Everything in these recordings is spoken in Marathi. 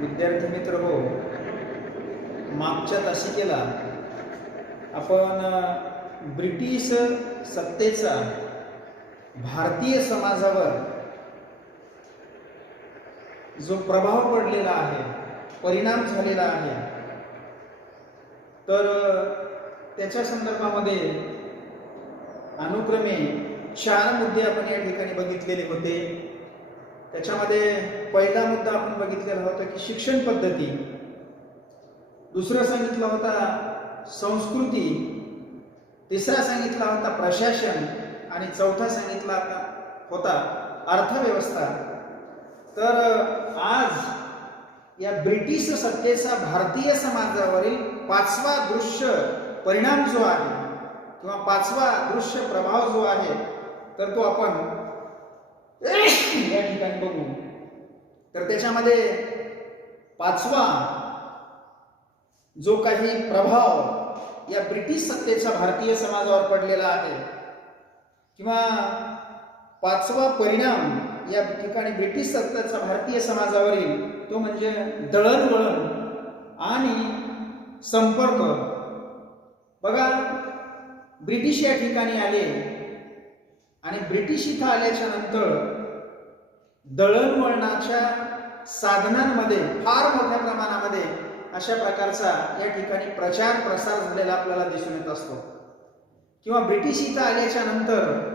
विद्यार्थी मित्र हो, मागच्या तासिकेला आपण ब्रिटिश सत्तेचा भारतीय समाजावर जो प्रभाव पडलेला आहे, परिणाम झालेला आहे, तर त्याच्या संदर्भामध्ये अनुक्रमे 4 मुद्दे आपण या ठिकाणी बघितलेले होते. त्याच्यामध्ये पहिला मुद्दा आपण बघितलेला होता की शिक्षण पद्धती, दुसरा सांगितला होता संस्कृती, तिसरा सांगितला होता प्रशासन आणि चौथा सांगितला होता अर्थव्यवस्था. तर आज या ब्रिटिश सत्तेचा भारतीय समाजावरील 5वा दृश्य परिणाम जो आहे किंवा 5वा दृश्य प्रभाव जो आहे, तर तो आपण या ठिकाणी बघू. तर त्याच्यामध्ये 5वा जो काही प्रभाव या ब्रिटिश सत्तेचा भारतीय समाजावर पडलेला आहे किंवा 5वा परिणाम या ठिकाणी ब्रिटिश सत्तेचा भारतीय समाजावरील, तो म्हणजे दळणवळण आणि संपर्क. बघा, ब्रिटिश या ठिकाणी आले आणि ब्रिटिश इथं आल्याच्या नंतर दळणवळणाच्या साधनांमध्ये फार मोठ्या प्रमाणामध्ये अशा प्रकारचा या ठिकाणी प्रचार प्रसार झालेला आपल्याला दिसून येत असतो. किंवा ब्रिटिश इथं आल्याच्या नंतर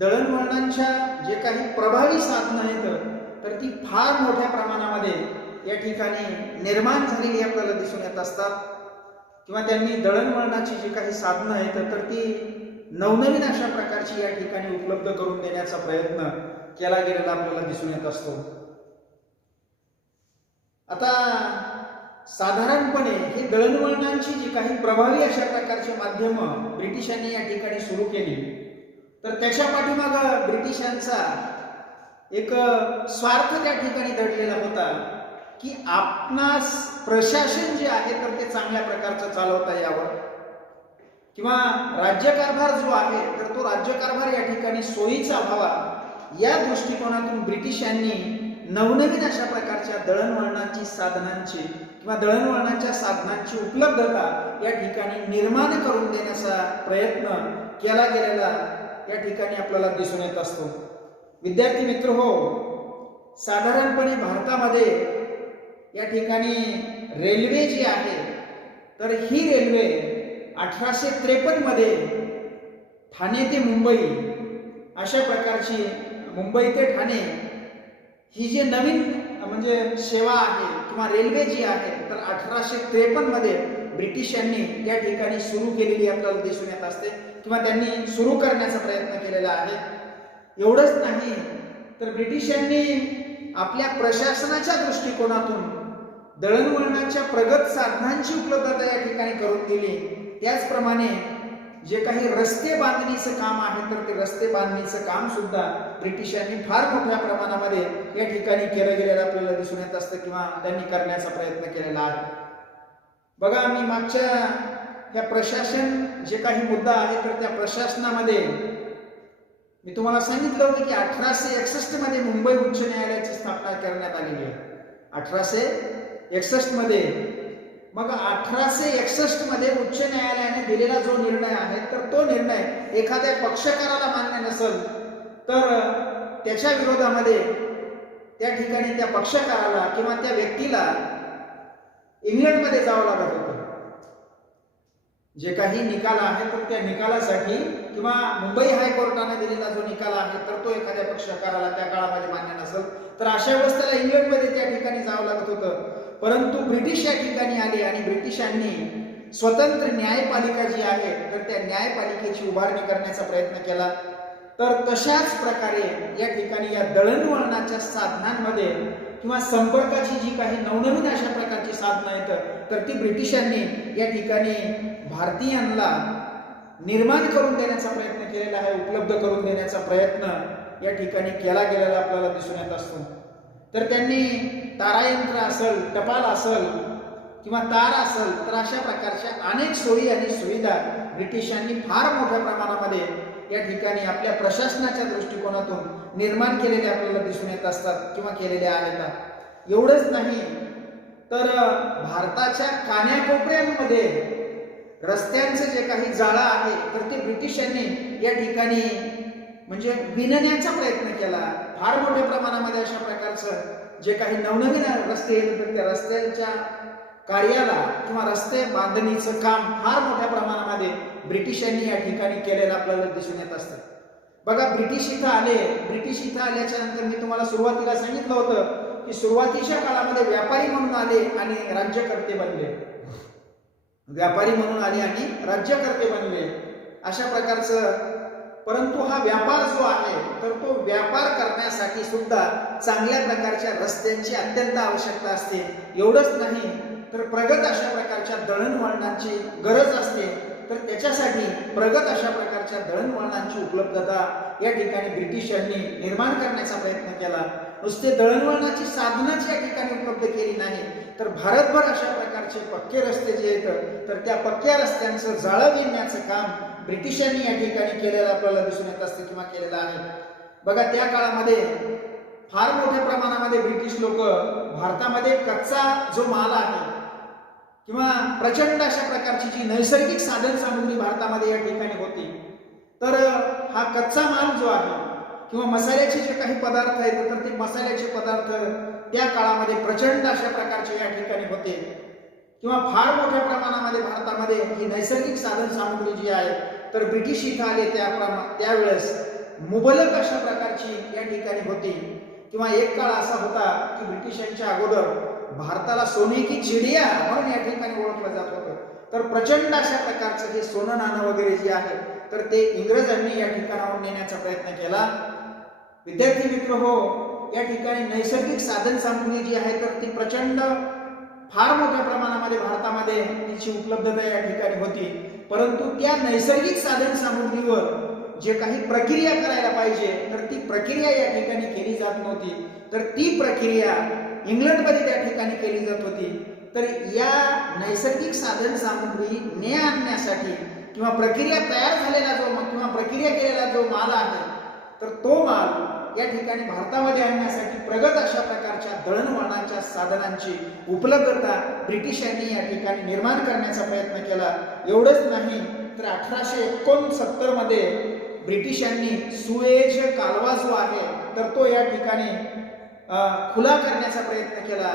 दळणवळणाच्या जे काही प्रभावी साधनं आहेत तर ती फार मोठ्या प्रमाणामध्ये या ठिकाणी निर्माण झालेली आपल्याला दिसून येत असतात. किंवा त्यांनी दळणवळणाची जी काही साधनं आहेत तर ती नवनवीन अशा प्रकारची या ठिकाणी उपलब्ध करून देण्याचा प्रयत्न केला गेलेला आपल्याला दिसून येत असतो. आता साधारणपणे ही दळणवळणाची जी काही प्रभावी अशा प्रकारची माध्यमं ब्रिटिशांनी या ठिकाणी सुरू केली, तर त्याच्या पाठीमागं ब्रिटिशांचा एक स्वार्थ त्या ठिकाणी दडलेला होता की आपणास प्रशासन जे आहे तर ते चांगल्या प्रकारचं चालवता यावं किंवा राज्यकारभार जो आहे तर तो राज्यकारभार या ठिकाणी सोयीचा व्हावा, या दृष्टिकोनातून ब्रिटिशांनी नवनवीन अशा प्रकारच्या दळणवळणाची साधनांची किंवा दळणवळणाच्या साधनांची उपलब्धता या ठिकाणी निर्माण करून देण्याचा प्रयत्न केला गेलेला या ठिकाणी आपल्याला दिसून येत असतो. विद्यार्थी मित्र हो, साधारणपणे भारतामध्ये या ठिकाणी रेल्वे जी आहे तर ही रेल्वे 1853 मध्ये ठाणे ते मुंबई अशा प्रकारची, मुंबई ते ठाणे ही जी नवीन म्हणजे सेवा आहे किंवा रेल्वे जी आहे तर 1853 मध्ये ब्रिटिशांनी या ठिकाणी सुरू केलेली आपल्याला दिसून येत असते किंवा त्यांनी सुरू करण्याचा प्रयत्न केलेला आहे. एवढंच नाही तर ब्रिटिशांनी आपल्या प्रशासनाच्या दृष्टिकोनातून दळणवळणाच्या प्रगत साधनांची उपलब्धता या ठिकाणी करून दिली. त्याचप्रमाणे जे काही रस्ते बांधणीचं काम आहे तर ते रस्ते बांधणीचं काम सुद्धा ब्रिटिशांनी फार मोठ्या प्रमाणामध्ये या ठिकाणी केलं गेलेलं आपल्याला दिसून येत असतं किंवा त्यांनी करण्याचा प्रयत्न केलेला आहे. बघा, मी मागच्या या प्रशासन जे काही मुद्दा आहे तर त्या प्रशासनामध्ये मी तुम्हाला सांगितलं होतं की 1861 मध्ये मुंबई उच्च न्यायालयाची स्थापना करण्यात आलेली आहे. 1861 मध्ये. मग 1861 मध्ये उच्च न्यायालयाने दिलेला जो निर्णय आहे तर तो निर्णय एखाद्या पक्षकाराला मान्य नसेल तर त्याच्या विरोधामध्ये त्या ठिकाणी त्या पक्षकाराला किंवा त्या व्यक्तीला इंग्लंडमध्ये जावं लागत होतं. जे काही निकाल आहे तर त्या निकालासाठी किंवा मुंबई हायकोर्टाने दिलेला जो निकाल आहे तर तो एखाद्या पक्षकाराला त्या काळामध्ये मान्य नसेल तर अशा अवस्थेला इंग्लंडमध्ये त्या ठिकाणी जावं लागत होतं. परंतु ब्रिटिश या ठिकाणी आले आणि ब्रिटिशांनी स्वतंत्र न्यायपालिका जी आहे तर त्या न्यायपालिकेची उभारणी करण्याचा प्रयत्न केला. तर तशाच प्रकारे या ठिकाणी या दळणवळणाच्या साधनांमध्ये किंवा संपर्काची जी काही नवनवीन अशा प्रकारची साधनं आहेत तर ती ब्रिटिशांनी या ठिकाणी भारतीयांना निर्माण करून देण्याचा प्रयत्न केलेला आहे, उपलब्ध करून देण्याचा प्रयत्न या ठिकाणी केला गेलेला आपल्याला दिसून येत असतो. तर त्यांनी तारायंत्र असेल, टपाल असेल किंवा तार असेल तर अशा प्रकारच्या अनेक सोयी आणि सुविधा ब्रिटिशांनी फार मोठ्या प्रमाणामध्ये या ठिकाणी आपल्या प्रशासनाच्या दृष्टिकोनातून निर्माण केलेले आपल्याला दिसून येत असतात किंवा केलेले आहेत. एवढंच नाही तर भारताच्या कान्याकोपऱ्यांमध्ये रस्त्यांचं जे काही जाळं आहे तर ते ब्रिटिशांनी या ठिकाणी म्हणजे विणण्याचा प्रयत्न केला. फार मोठ्या प्रमाणामध्ये अशा प्रकारचं जे काही नवनवीन रस्ते आहेत तर त्या रस्त्यांच्या कार्याला किंवा रस्ते बांधणीचं काम फार मोठ्या प्रमाणामध्ये ब्रिटिशांनी या ठिकाणी केलेलं आपल्याला दिसून येत असतं. बघा, ब्रिटिश इथं आल्याच्या नंतर मी तुम्हाला सुरुवातीला सांगितलं होतं की सुरुवातीच्या काळामध्ये व्यापारी म्हणून आले आणि राज्यकर्ते बनले. व्यापारी म्हणून आले आणि राज्यकर्ते बनले अशा प्रकारचं. परंतु हा व्यापार जो आहे तर तो व्यापार करण्यासाठी सुद्धा चांगल्या प्रकारच्या रस्त्यांची अत्यंत आवश्यकता असते. एवढंच नाही तर प्रगत अशा प्रकारच्या दळणवळणाची गरज असते. तर त्याच्यासाठी प्रगत अशा प्रकारच्या दळणवळणाची उपलब्धता या ठिकाणी ब्रिटिशांनी निर्माण करण्याचा प्रयत्न केला. नुसते दळणवळणाची साधनच या ठिकाणी उपलब्ध केली नाही तर भारतभर अशा प्रकारचे पक्के रस्ते जे आहेत तर त्या पक्क्या रस्त्यांचं जाळं विणण्याचं काम ब्रिटिशांनी या ठिकाणी केलेलं आपल्याला दिसून येत असते किंवा केलेलं आहे. बघा, त्या काळामध्ये फार मोठ्या प्रमाणामध्ये ब्रिटिश लोक भारतामध्ये कच्चा जो माल आहे किंवा प्रचंड अशा प्रकारची जी नैसर्गिक साधन सामुग्री भारतामध्ये या ठिकाणी होती तर हा कच्चा माल जो आहे किंवा मसाल्याचे जे काही पदार्थ आहेत तर ते मसाल्याचे पदार्थ त्या काळामध्ये प्रचंड अशा प्रकारचे या ठिकाणी होते किंवा फार मोठ्या प्रमाणामध्ये भारतामध्ये ही नैसर्गिक साधन सामुग्री जी आहे तर ब्रिटिश इथं आले त्यावेळेस मुबलक अशा प्रकारची या ठिकाणी होती. किंवा एक काळ असा होता की ब्रिटिशांच्या अगोदर भारताला सोने की चिडिया म्हणून या ठिकाणी ओळखलं जात होतं. तर प्रचंड अशा प्रकारचं हे सोनं नाणं वगैरे जे आहे तर ते इंग्रजांनी या ठिकाणाहून नेण्याचा प्रयत्न केला. विद्यार्थी मित्र हो, या ठिकाणी नैसर्गिक साधन सामुग्री जी आहे तर ती प्रचंड फार मोठ्या प्रमाणामध्ये भारतामध्ये तिची उपलब्धता या ठिकाणी होती. परंतु त्या नैसर्गिक साधन सामुग्रीवर जे काही प्रक्रिया करायला पाहिजे तर ती प्रक्रिया या ठिकाणी केली जात नव्हती. तर ती प्रक्रिया इंग्लंडमध्ये त्या ठिकाणी केली जात होती. तर या नैसर्गिक साधन सामुग्री ने आणण्यासाठी किंवा प्रक्रिया तयार झालेला जो किंवा प्रक्रिया केलेला जो माल आहे तर तो माल या ठिकाणी भारतामध्ये आणण्यासाठी प्रगत अशा प्रकारच्या दळणवळणाच्या साधनांची उपलब्धता ब्रिटिशांनी या ठिकाणी निर्माण करण्याचा प्रयत्न केला. एवढंच नाही तर 1869 मध्ये ब्रिटिशांनी सुएझ कालवा जो आहे तर तो या ठिकाणी खुला करण्याचा प्रयत्न केला.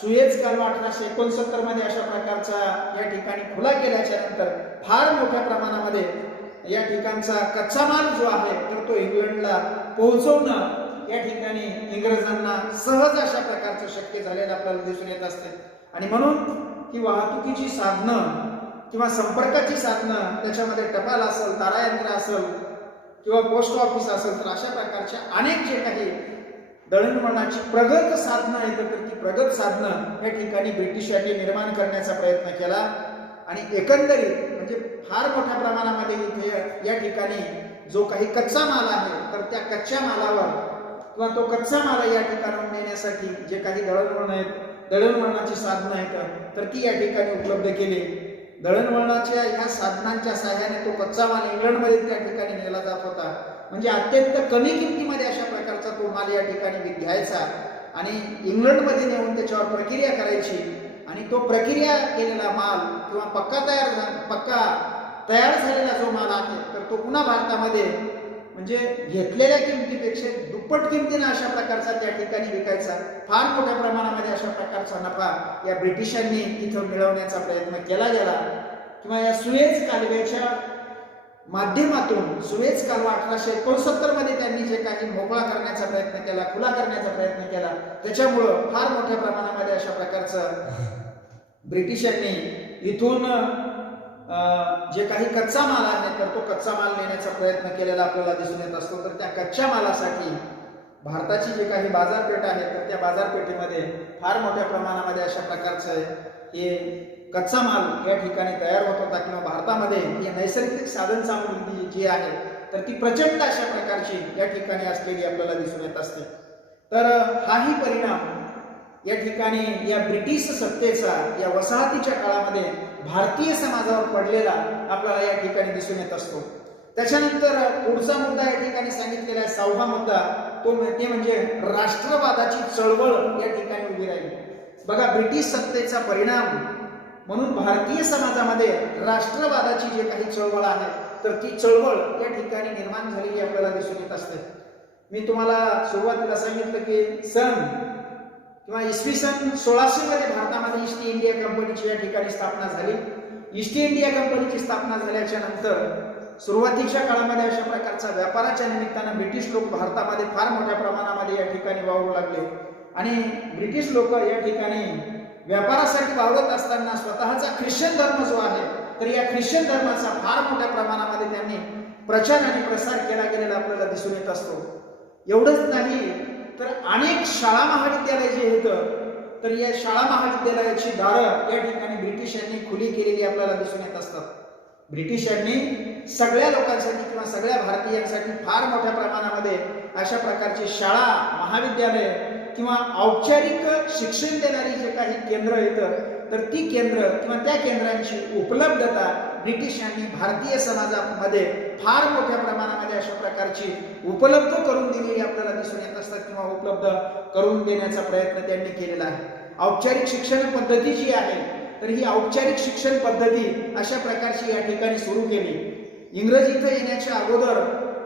सुएझ कालवा 1869 मध्ये अशा प्रकारचा या ठिकाणी खुला केल्याच्या नंतर फार मोठ्या प्रमाणामध्ये या ठिकाणचा कच्चा माल जो आहे तर तो इंग्लंडला पोहोचवणं या ठिकाणी इंग्रजांना सहज अशा प्रकारचं शक्य झालेलं आपल्याला दिसून येत असते. आणि म्हणून ही वाहतुकीची साधनं किंवा संपर्काची साधनं त्याच्यामध्ये टपाल असेल, तारायंत्र असेल किंवा पोस्ट ऑफिस असेल तर अशा प्रकारच्या अनेक जे काही दळणवळणाची प्रगत साधनं आहेत तर ती प्रगत साधनं या ठिकाणी ब्रिटिशांनी निर्माण करण्याचा प्रयत्न केला. आणि एकंदरीत म्हणजे फार मोठ्या प्रमाणामध्ये इथे या ठिकाणी जो काही कच्चा माल आहे तर त्या कच्च्या मालावर किंवा तो कच्चा माल या ठिकाणाहून नेण्यासाठी जे काही दळणवळण आहेत, दळणवळणाची साधनं आहेत तर ती या ठिकाणी उपलब्ध केली. दळणवळणाच्या ह्या साधनांच्या सहाय्याने तो कच्चा माल इंग्लंडमध्ये त्या ठिकाणी नेला जात होता. म्हणजे अत्यंत कमी किमतीमध्ये अशा प्रकारचा तो माल या ठिकाणी घ्यायचा आणि इंग्लंडमध्ये नेऊन त्याच्यावर प्रक्रिया करायची आणि तो प्रक्रिया केलेला माल किंवा पक्का तयार झालेला जो माल आहे तर तो पुन्हा भारतामध्ये म्हणजे घेतलेल्या किमतीपेक्षा दुप्पट किमतीने अशा प्रकारचा त्या ठिकाणी विकायचा. फार मोठ्या प्रमाणामध्ये अशा प्रकारचा नफा या ब्रिटिशांनी इथं मिळवण्याचा प्रयत्न केला गेला. किंवा या सुएझ कालव्याच्या माध्यमातून सुएझ कालवा 1869 मध्ये त्यांनी जे काही मोकळा करण्याचा प्रयत्न केला, खुला करण्याचा प्रयत्न केला त्याच्यामुळं फार मोठ्या प्रमाणामध्ये अशा प्रकारचं ब्रिटिशांनी इथून जे काही कच्चा माल आहे तर तो कच्चा माल नेण्याचा प्रयत्न केलेला आपल्याला दिसून येत असतो. तर त्या कच्च्या मालासाठी भारताची जे काही बाजारपेठ आहे तर त्या बाजारपेठेमध्ये फार मोठ्या प्रमाणामध्ये अशा प्रकारचं हे कच्चा माल या ठिकाणी तयार होत होता किंवा भारतामध्ये ही नैसर्गिक साधन सामुग्री जी आहे तर ती प्रचंड अशा प्रकारची या ठिकाणी असलेली आपल्याला दिसून येत असते. तर हाही परिणाम या ठिकाणी या ब्रिटिश सत्तेचा या वसाहतीच्या काळामध्ये भारतीय समाजावर पडलेला आपल्याला या ठिकाणी दिसून येत असतो. त्याच्यानंतर पुढचा मुद्दा या ठिकाणी सांगितलेला आहे, 6वा मुद्दा, तो म्हणजे राष्ट्रवादाची चळवळ या ठिकाणी उभी राहिली. बघा, ब्रिटिश सत्तेचा परिणाम म्हणून भारतीय समाजामध्ये राष्ट्रवादाची जे काही चळवळ आहे तर ती चळवळ या ठिकाणी निर्माण झालेली आपल्याला दिसून येत असते. मी तुम्हाला सुरुवातीला सांगितलं की सन किंवा इसवी सन 1600 मध्ये भारतामध्ये ईस्ट इंडिया कंपनीची या ठिकाणी स्थापना झाली. ईस्ट इंडिया कंपनीची स्थापना झाल्याच्या नंतर सुरुवातीच्या काळामध्ये अशा प्रकारचा व्यापाराच्या निमित्तानं ब्रिटिश लोक भारतामध्ये फार मोठ्या प्रमाणामध्ये या ठिकाणी वावरू लागले आणि ब्रिटिश लोक या ठिकाणी व्यापारासाठी वावरत असताना स्वतःचा ख्रिश्चन धर्म जो आहे तर या ख्रिश्चन धर्माचा फार मोठ्या प्रमाणामध्ये त्यांनी प्रचार आणि प्रसार केला गेलेला आपल्याला दिसून येत असतो. एवढंच नाही तर अनेक शाळा महाविद्यालय जे होतं तर या शाळा महाविद्यालयाची दारं या ठिकाणी ब्रिटिशांनी खुली केलेली आपल्याला दिसून येत असतात. ब्रिटिशांनी सगळ्या लोकांसाठी किंवा सगळ्या भारतीयांसाठी फार मोठ्या प्रमाणामध्ये अशा प्रकारची शाळा महाविद्यालय किंवा औपचारिक शिक्षण देणारी जे काही केंद्र येतं तर ती केंद्र किंवा त्या केंद्रांची उपलब्धता ब्रिटिशांनी भारतीय समाजामध्ये फार मोठ्या प्रमाणामध्ये अशा प्रकारची उपलब्ध करून दिलेली आपल्याला दिसून येत असतात किंवा उपलब्ध करून देण्याचा प्रयत्न त्यांनी केलेला आहे. औपचारिक शिक्षण पद्धती जी आहे तर ही औपचारिक शिक्षण पद्धती अशा प्रकारची या ठिकाणी सुरू केली. इंग्रजी इथं येण्याच्या अगोदर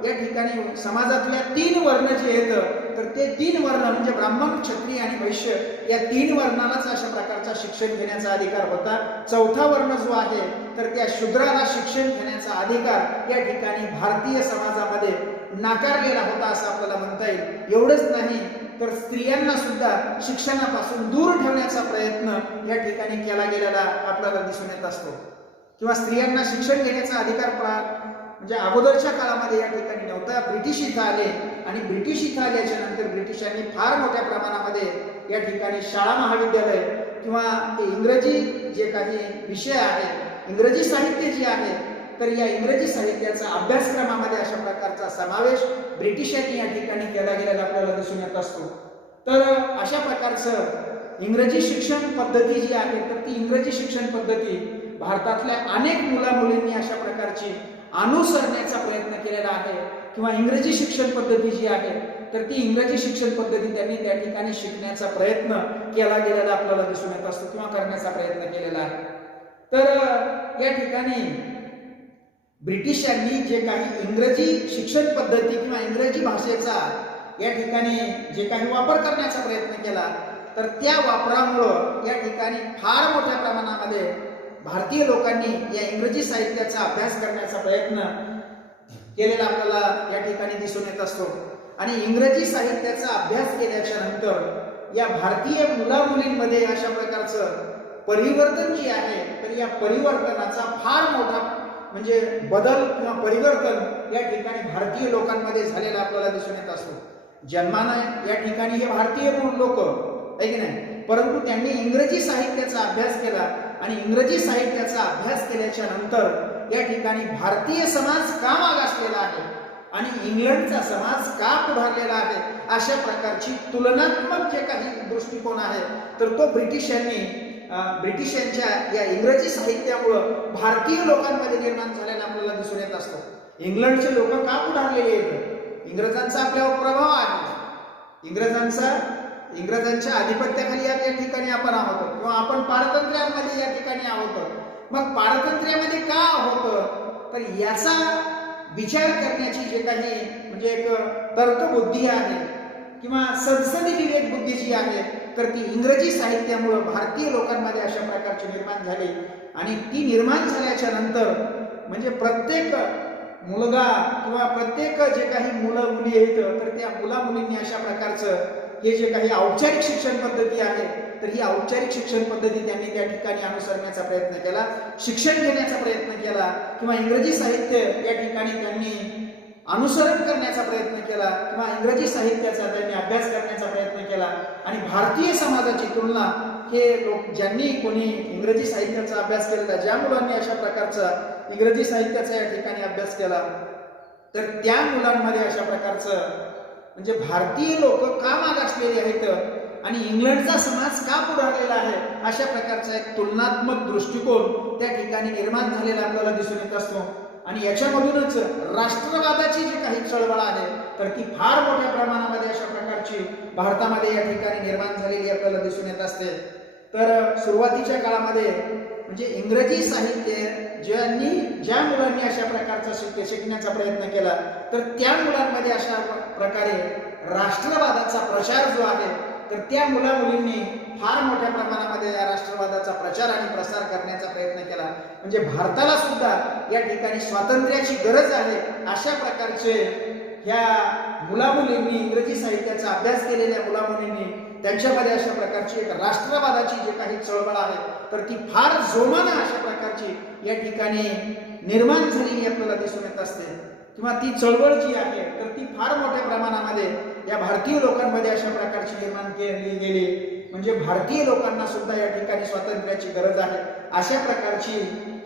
या ठिकाणी समाजातल्या 3 वर्ण जे येतं तर ते 3 वर्ण म्हणजे ब्राह्मण, क्षत्रिय आणि वैश्य या 3 वर्णालाच अशा प्रकारचा शिक्षण घेण्याचा अधिकार होता. 4था वर्ण जो आहे तर त्या शूद्राला शिक्षण घेण्याचा अधिकार या ठिकाणी भारतीय समाजामध्ये नाकारलेला होता असं आपल्याला म्हणता येईल. एवढंच नाही तर स्त्रियांना सुद्धा शिक्षणापासून दूर ठेवण्याचा प्रयत्न या ठिकाणी केला गेलेला आपल्याला दिसून येत असतो किंवा स्त्रियांना शिक्षण घेण्याचा अधिकार म्हणजे अगोदरच्या काळामध्ये या ठिकाणी नव्हता. ब्रिटिश इथं आले आणि ब्रिटिश इथं आल्याच्या नंतर ब्रिटिशांनी फार मोठ्या प्रमाणामध्ये या ठिकाणी शाळा महाविद्यालय किंवा इंग्रजी जे काही विषय आहेत इंग्रजी साहित्य जे आहे तर या इंग्रजी साहित्याचा अभ्यासक्रमामध्ये अशा प्रकारचा समावेश ब्रिटिशांनी या ठिकाणी केला गेलेला आपल्याला दिसून येत असतो. तर अशा प्रकारचं इंग्रजी शिक्षण पद्धती जी आहे तर ती इंग्रजी शिक्षण पद्धती भारतातल्या अनेक मुलामुलींनी अशा प्रकारची अनुसरण्याचा प्रयत्न केलेला आहे किंवा इंग्रजी शिक्षण पद्धती जी आहे तर ती इंग्रजी शिक्षण पद्धती त्यांनी त्या ठिकाणी शिकण्याचा प्रयत्न केला गेलेला आपल्याला दिसून येत असतो किंवा करण्याचा प्रयत्न केलेला आहे. तर या ठिकाणी ब्रिटिशांनी जे काही इंग्रजी शिक्षण पद्धती किंवा इंग्रजी भाषेचा या ठिकाणी जे काही वापर करण्याचा प्रयत्न केला तर त्या वापरामुळं या ठिकाणी फार मोठ्या प्रमाणामध्ये भारतीय लोकांनी या इंग्रजी साहित्याचा अभ्यास करण्याचा प्रयत्न केलेला आपल्याला या ठिकाणी दिसून येत असतो. आणि इंग्रजी साहित्याचा अभ्यास केल्याच्या नंतर या भारतीय मुलामुलींमध्ये अशा प्रकारचं परिवर्तन जे आहे तर या परिवर्तनाचा फार मोठा म्हणजे बदल किंवा परिवर्तन या ठिकाणी भारतीय लोकांमध्ये झालेला आपल्याला दिसून येत असतो. जन्मानं या ठिकाणी हे भारतीय लोक आहे की नाही परंतु त्यांनी इंग्रजी साहित्याचा अभ्यास केला आणि इंग्रजी साहित्याचा अभ्यास केल्याच्या नंतर या ठिकाणी भारतीय समाज का मागासलेला आहे आणि इंग्लंडचा समाज का पुढारलेला आहे अशा प्रकारची तुलनात्मक जे काही दृष्टिकोन आहे तर तो ब्रिटिशांच्या या इंग्रजी साहित्यामुळं भारतीय लोकांमध्ये निर्माण झालेला आपल्याला दिसून येत असतो. इंग्लंडचे लोक का पुढारलेले आहेत? इंग्रजांचा आपल्यावर प्रभाव आहे. इंग्रजांच्या आधिपत्याखाली या ठिकाणी आपण आहोत किंवा आपण पारतंत्र्यामध्ये या ठिकाणी आहोत. मग पारतंत्र्यामध्ये का आहोत तर याचा विचार करण्याची जे काही म्हणजे एक तर्कबुद्धी आहे किंवा संसदी विवेक बुद्धी जी आहे तर ती इंग्रजी साहित्यामुळे भारतीय लोकांमध्ये अशा प्रकारची निर्माण झाली आणि ती निर्माण झाल्याच्या नंतर म्हणजे प्रत्येक मुलगा किंवा प्रत्येक जे काही मुलं मुली आहेत तर त्या मुला मुलींनी अशा प्रकारचं हे जे काही औपचारिक शिक्षण पद्धती आहे तर ही औपचारिक शिक्षण पद्धती त्यांनी त्या ठिकाणी अनुसरण्याचा प्रयत्न केला, शिक्षण घेण्याचा प्रयत्न केला किंवा इंग्रजी साहित्य या ठिकाणी त्यांनी अनुसरण करण्याचा प्रयत्न केला किंवा इंग्रजी साहित्याचा त्यांनी अभ्यास करण्याचा प्रयत्न केला. आणि भारतीय समाजाची तुलना हे लोक ज्यांनी कोणी इंग्रजी साहित्याचा अभ्यास केलेला ज्या मुलांनी अशा प्रकारचा इंग्रजी साहित्याचा या ठिकाणी अभ्यास केला तर त्या मुलांमध्ये अशा प्रकारचं म्हणजे भारतीय लोक का मागासलेले आहेत आणि इंग्लंडचा समाज का पुढारलेला आहे अशा प्रकारचा एक तुलनात्मक दृष्टिकोन त्या ठिकाणी निर्माण झालेला आपल्याला दिसून येत असतो. आणि याच्यामधूनच राष्ट्रवादाची जी काही चळवळ आहे तर ती फार मोठ्या प्रमाणामध्ये अशा प्रकारची भारतामध्ये या ठिकाणी निर्माण झालेली आपल्याला दिसून येत असते. तर सुरुवातीच्या काळामध्ये म्हणजे इंग्रजी साहित्य ज्या मुलांनी अशा प्रकारचा शिकण्याचा प्रयत्न केला तर त्या मुलांमध्ये अशा प्रकारे राष्ट्रवादाचा प्रचार जो आहे तर त्या मुलामुलींनी फार मोठ्या प्रमाणामध्ये या राष्ट्रवादाचा प्रचार आणि प्रसार करण्याचा प्रयत्न केला. म्हणजे भारताला सुद्धा या ठिकाणी स्वातंत्र्याची गरज आहे अशा प्रकारचे ह्या मुलामुलींनी, इंग्रजी साहित्याचा अभ्यास केलेल्या मुलामुलींनी त्यांच्यामध्ये अशा प्रकारची एक राष्ट्रवादाची जी काही चळवळ आहे तर ती फार जोमानं अशा प्रकारची या ठिकाणी निर्माण झालेली आपल्याला दिसून येत असते. किंवा ती चळवळ जी आहे तर ती फार मोठ्या प्रमाणामध्ये या भारतीय लोकांमध्ये अशा प्रकारची निर्माण केली गेली. म्हणजे भारतीय लोकांना सुद्धा या ठिकाणी स्वातंत्र्याची गरज आहे अशा प्रकारची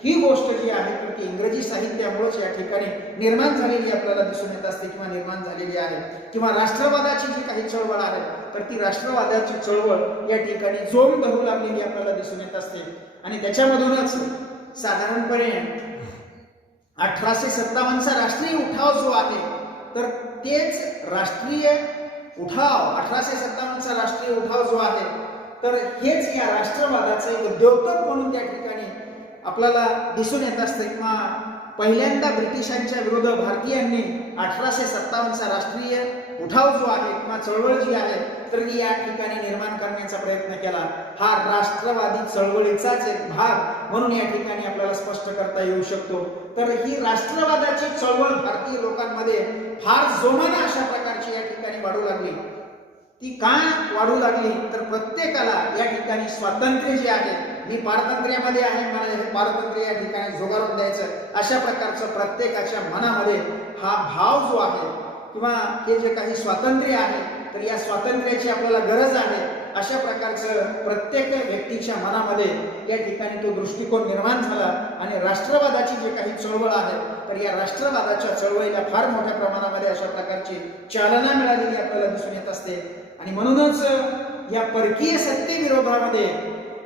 ही गोष्ट जी आहे तर ती इंग्रजी साहित्यामुळेच या ठिकाणी निर्माण झालेली आपल्याला दिसून येत असते किंवा निर्माण झालेली आहे. किंवा राष्ट्रवादाची जी काही चळवळ आहे तर ती राष्ट्रवादाची चळवळ या ठिकाणी जोम धरू लागलेली आपल्याला दिसून येत असते. आणि त्याच्यामधूनच साधारणपणे 1857चा राष्ट्रीय उठाव जो आहे तर तेच राष्ट्रीय उठाव 1857चा राष्ट्रीय उठाव जो आहे तर हेच या राष्ट्रवादाचे एक द्योतक म्हणून त्या ठिकाणी आपल्याला दिसून येत असते. किंवा पहिल्यांदा ब्रिटिशांच्या विरुद्ध भारतीयांनी 1857चा राष्ट्रीय उठाव जो आहे किंवा चळवळ जी आहे तर ती या ठिकाणी निर्माण करण्याचा प्रयत्न केला. हा राष्ट्रवादी चळवळीचाच एक भाग म्हणून या ठिकाणी आपल्याला स्पष्ट करता येऊ शकतो. तर ही राष्ट्रवादाची चळवळ भारतीय लोकांमध्ये फार जोमानं अशा प्रकारची या ठिकाणी वाढू लागली. ती का वाढू लागली तर प्रत्येकाला या ठिकाणी स्वातंत्र्य जे आहे, मी पारतंत्र्यामध्ये आहे, मला हे पारतंत्र्य या ठिकाणी झुगारून द्यायचं अशा प्रकारचं प्रत्येकाच्या मनामध्ये हा भाव जो आहे किंवा हे जे काही स्वातंत्र्य आहे तर या स्वातंत्र्याची आपल्याला गरज आहे अशा प्रकारचं प्रत्येक व्यक्तीच्या मनामध्ये या ठिकाणी तो दृष्टिकोन निर्माण झाला. आणि राष्ट्रवादाची जी काही चळवळ आहे तर या राष्ट्रवादाच्या चळवळीला फार मोठ्या प्रमाणामध्ये अशा प्रकारची चालना मिळालेली आपल्याला दिसून येत असते. आणि म्हणूनच या परकीय सत्तेविरोधामध्ये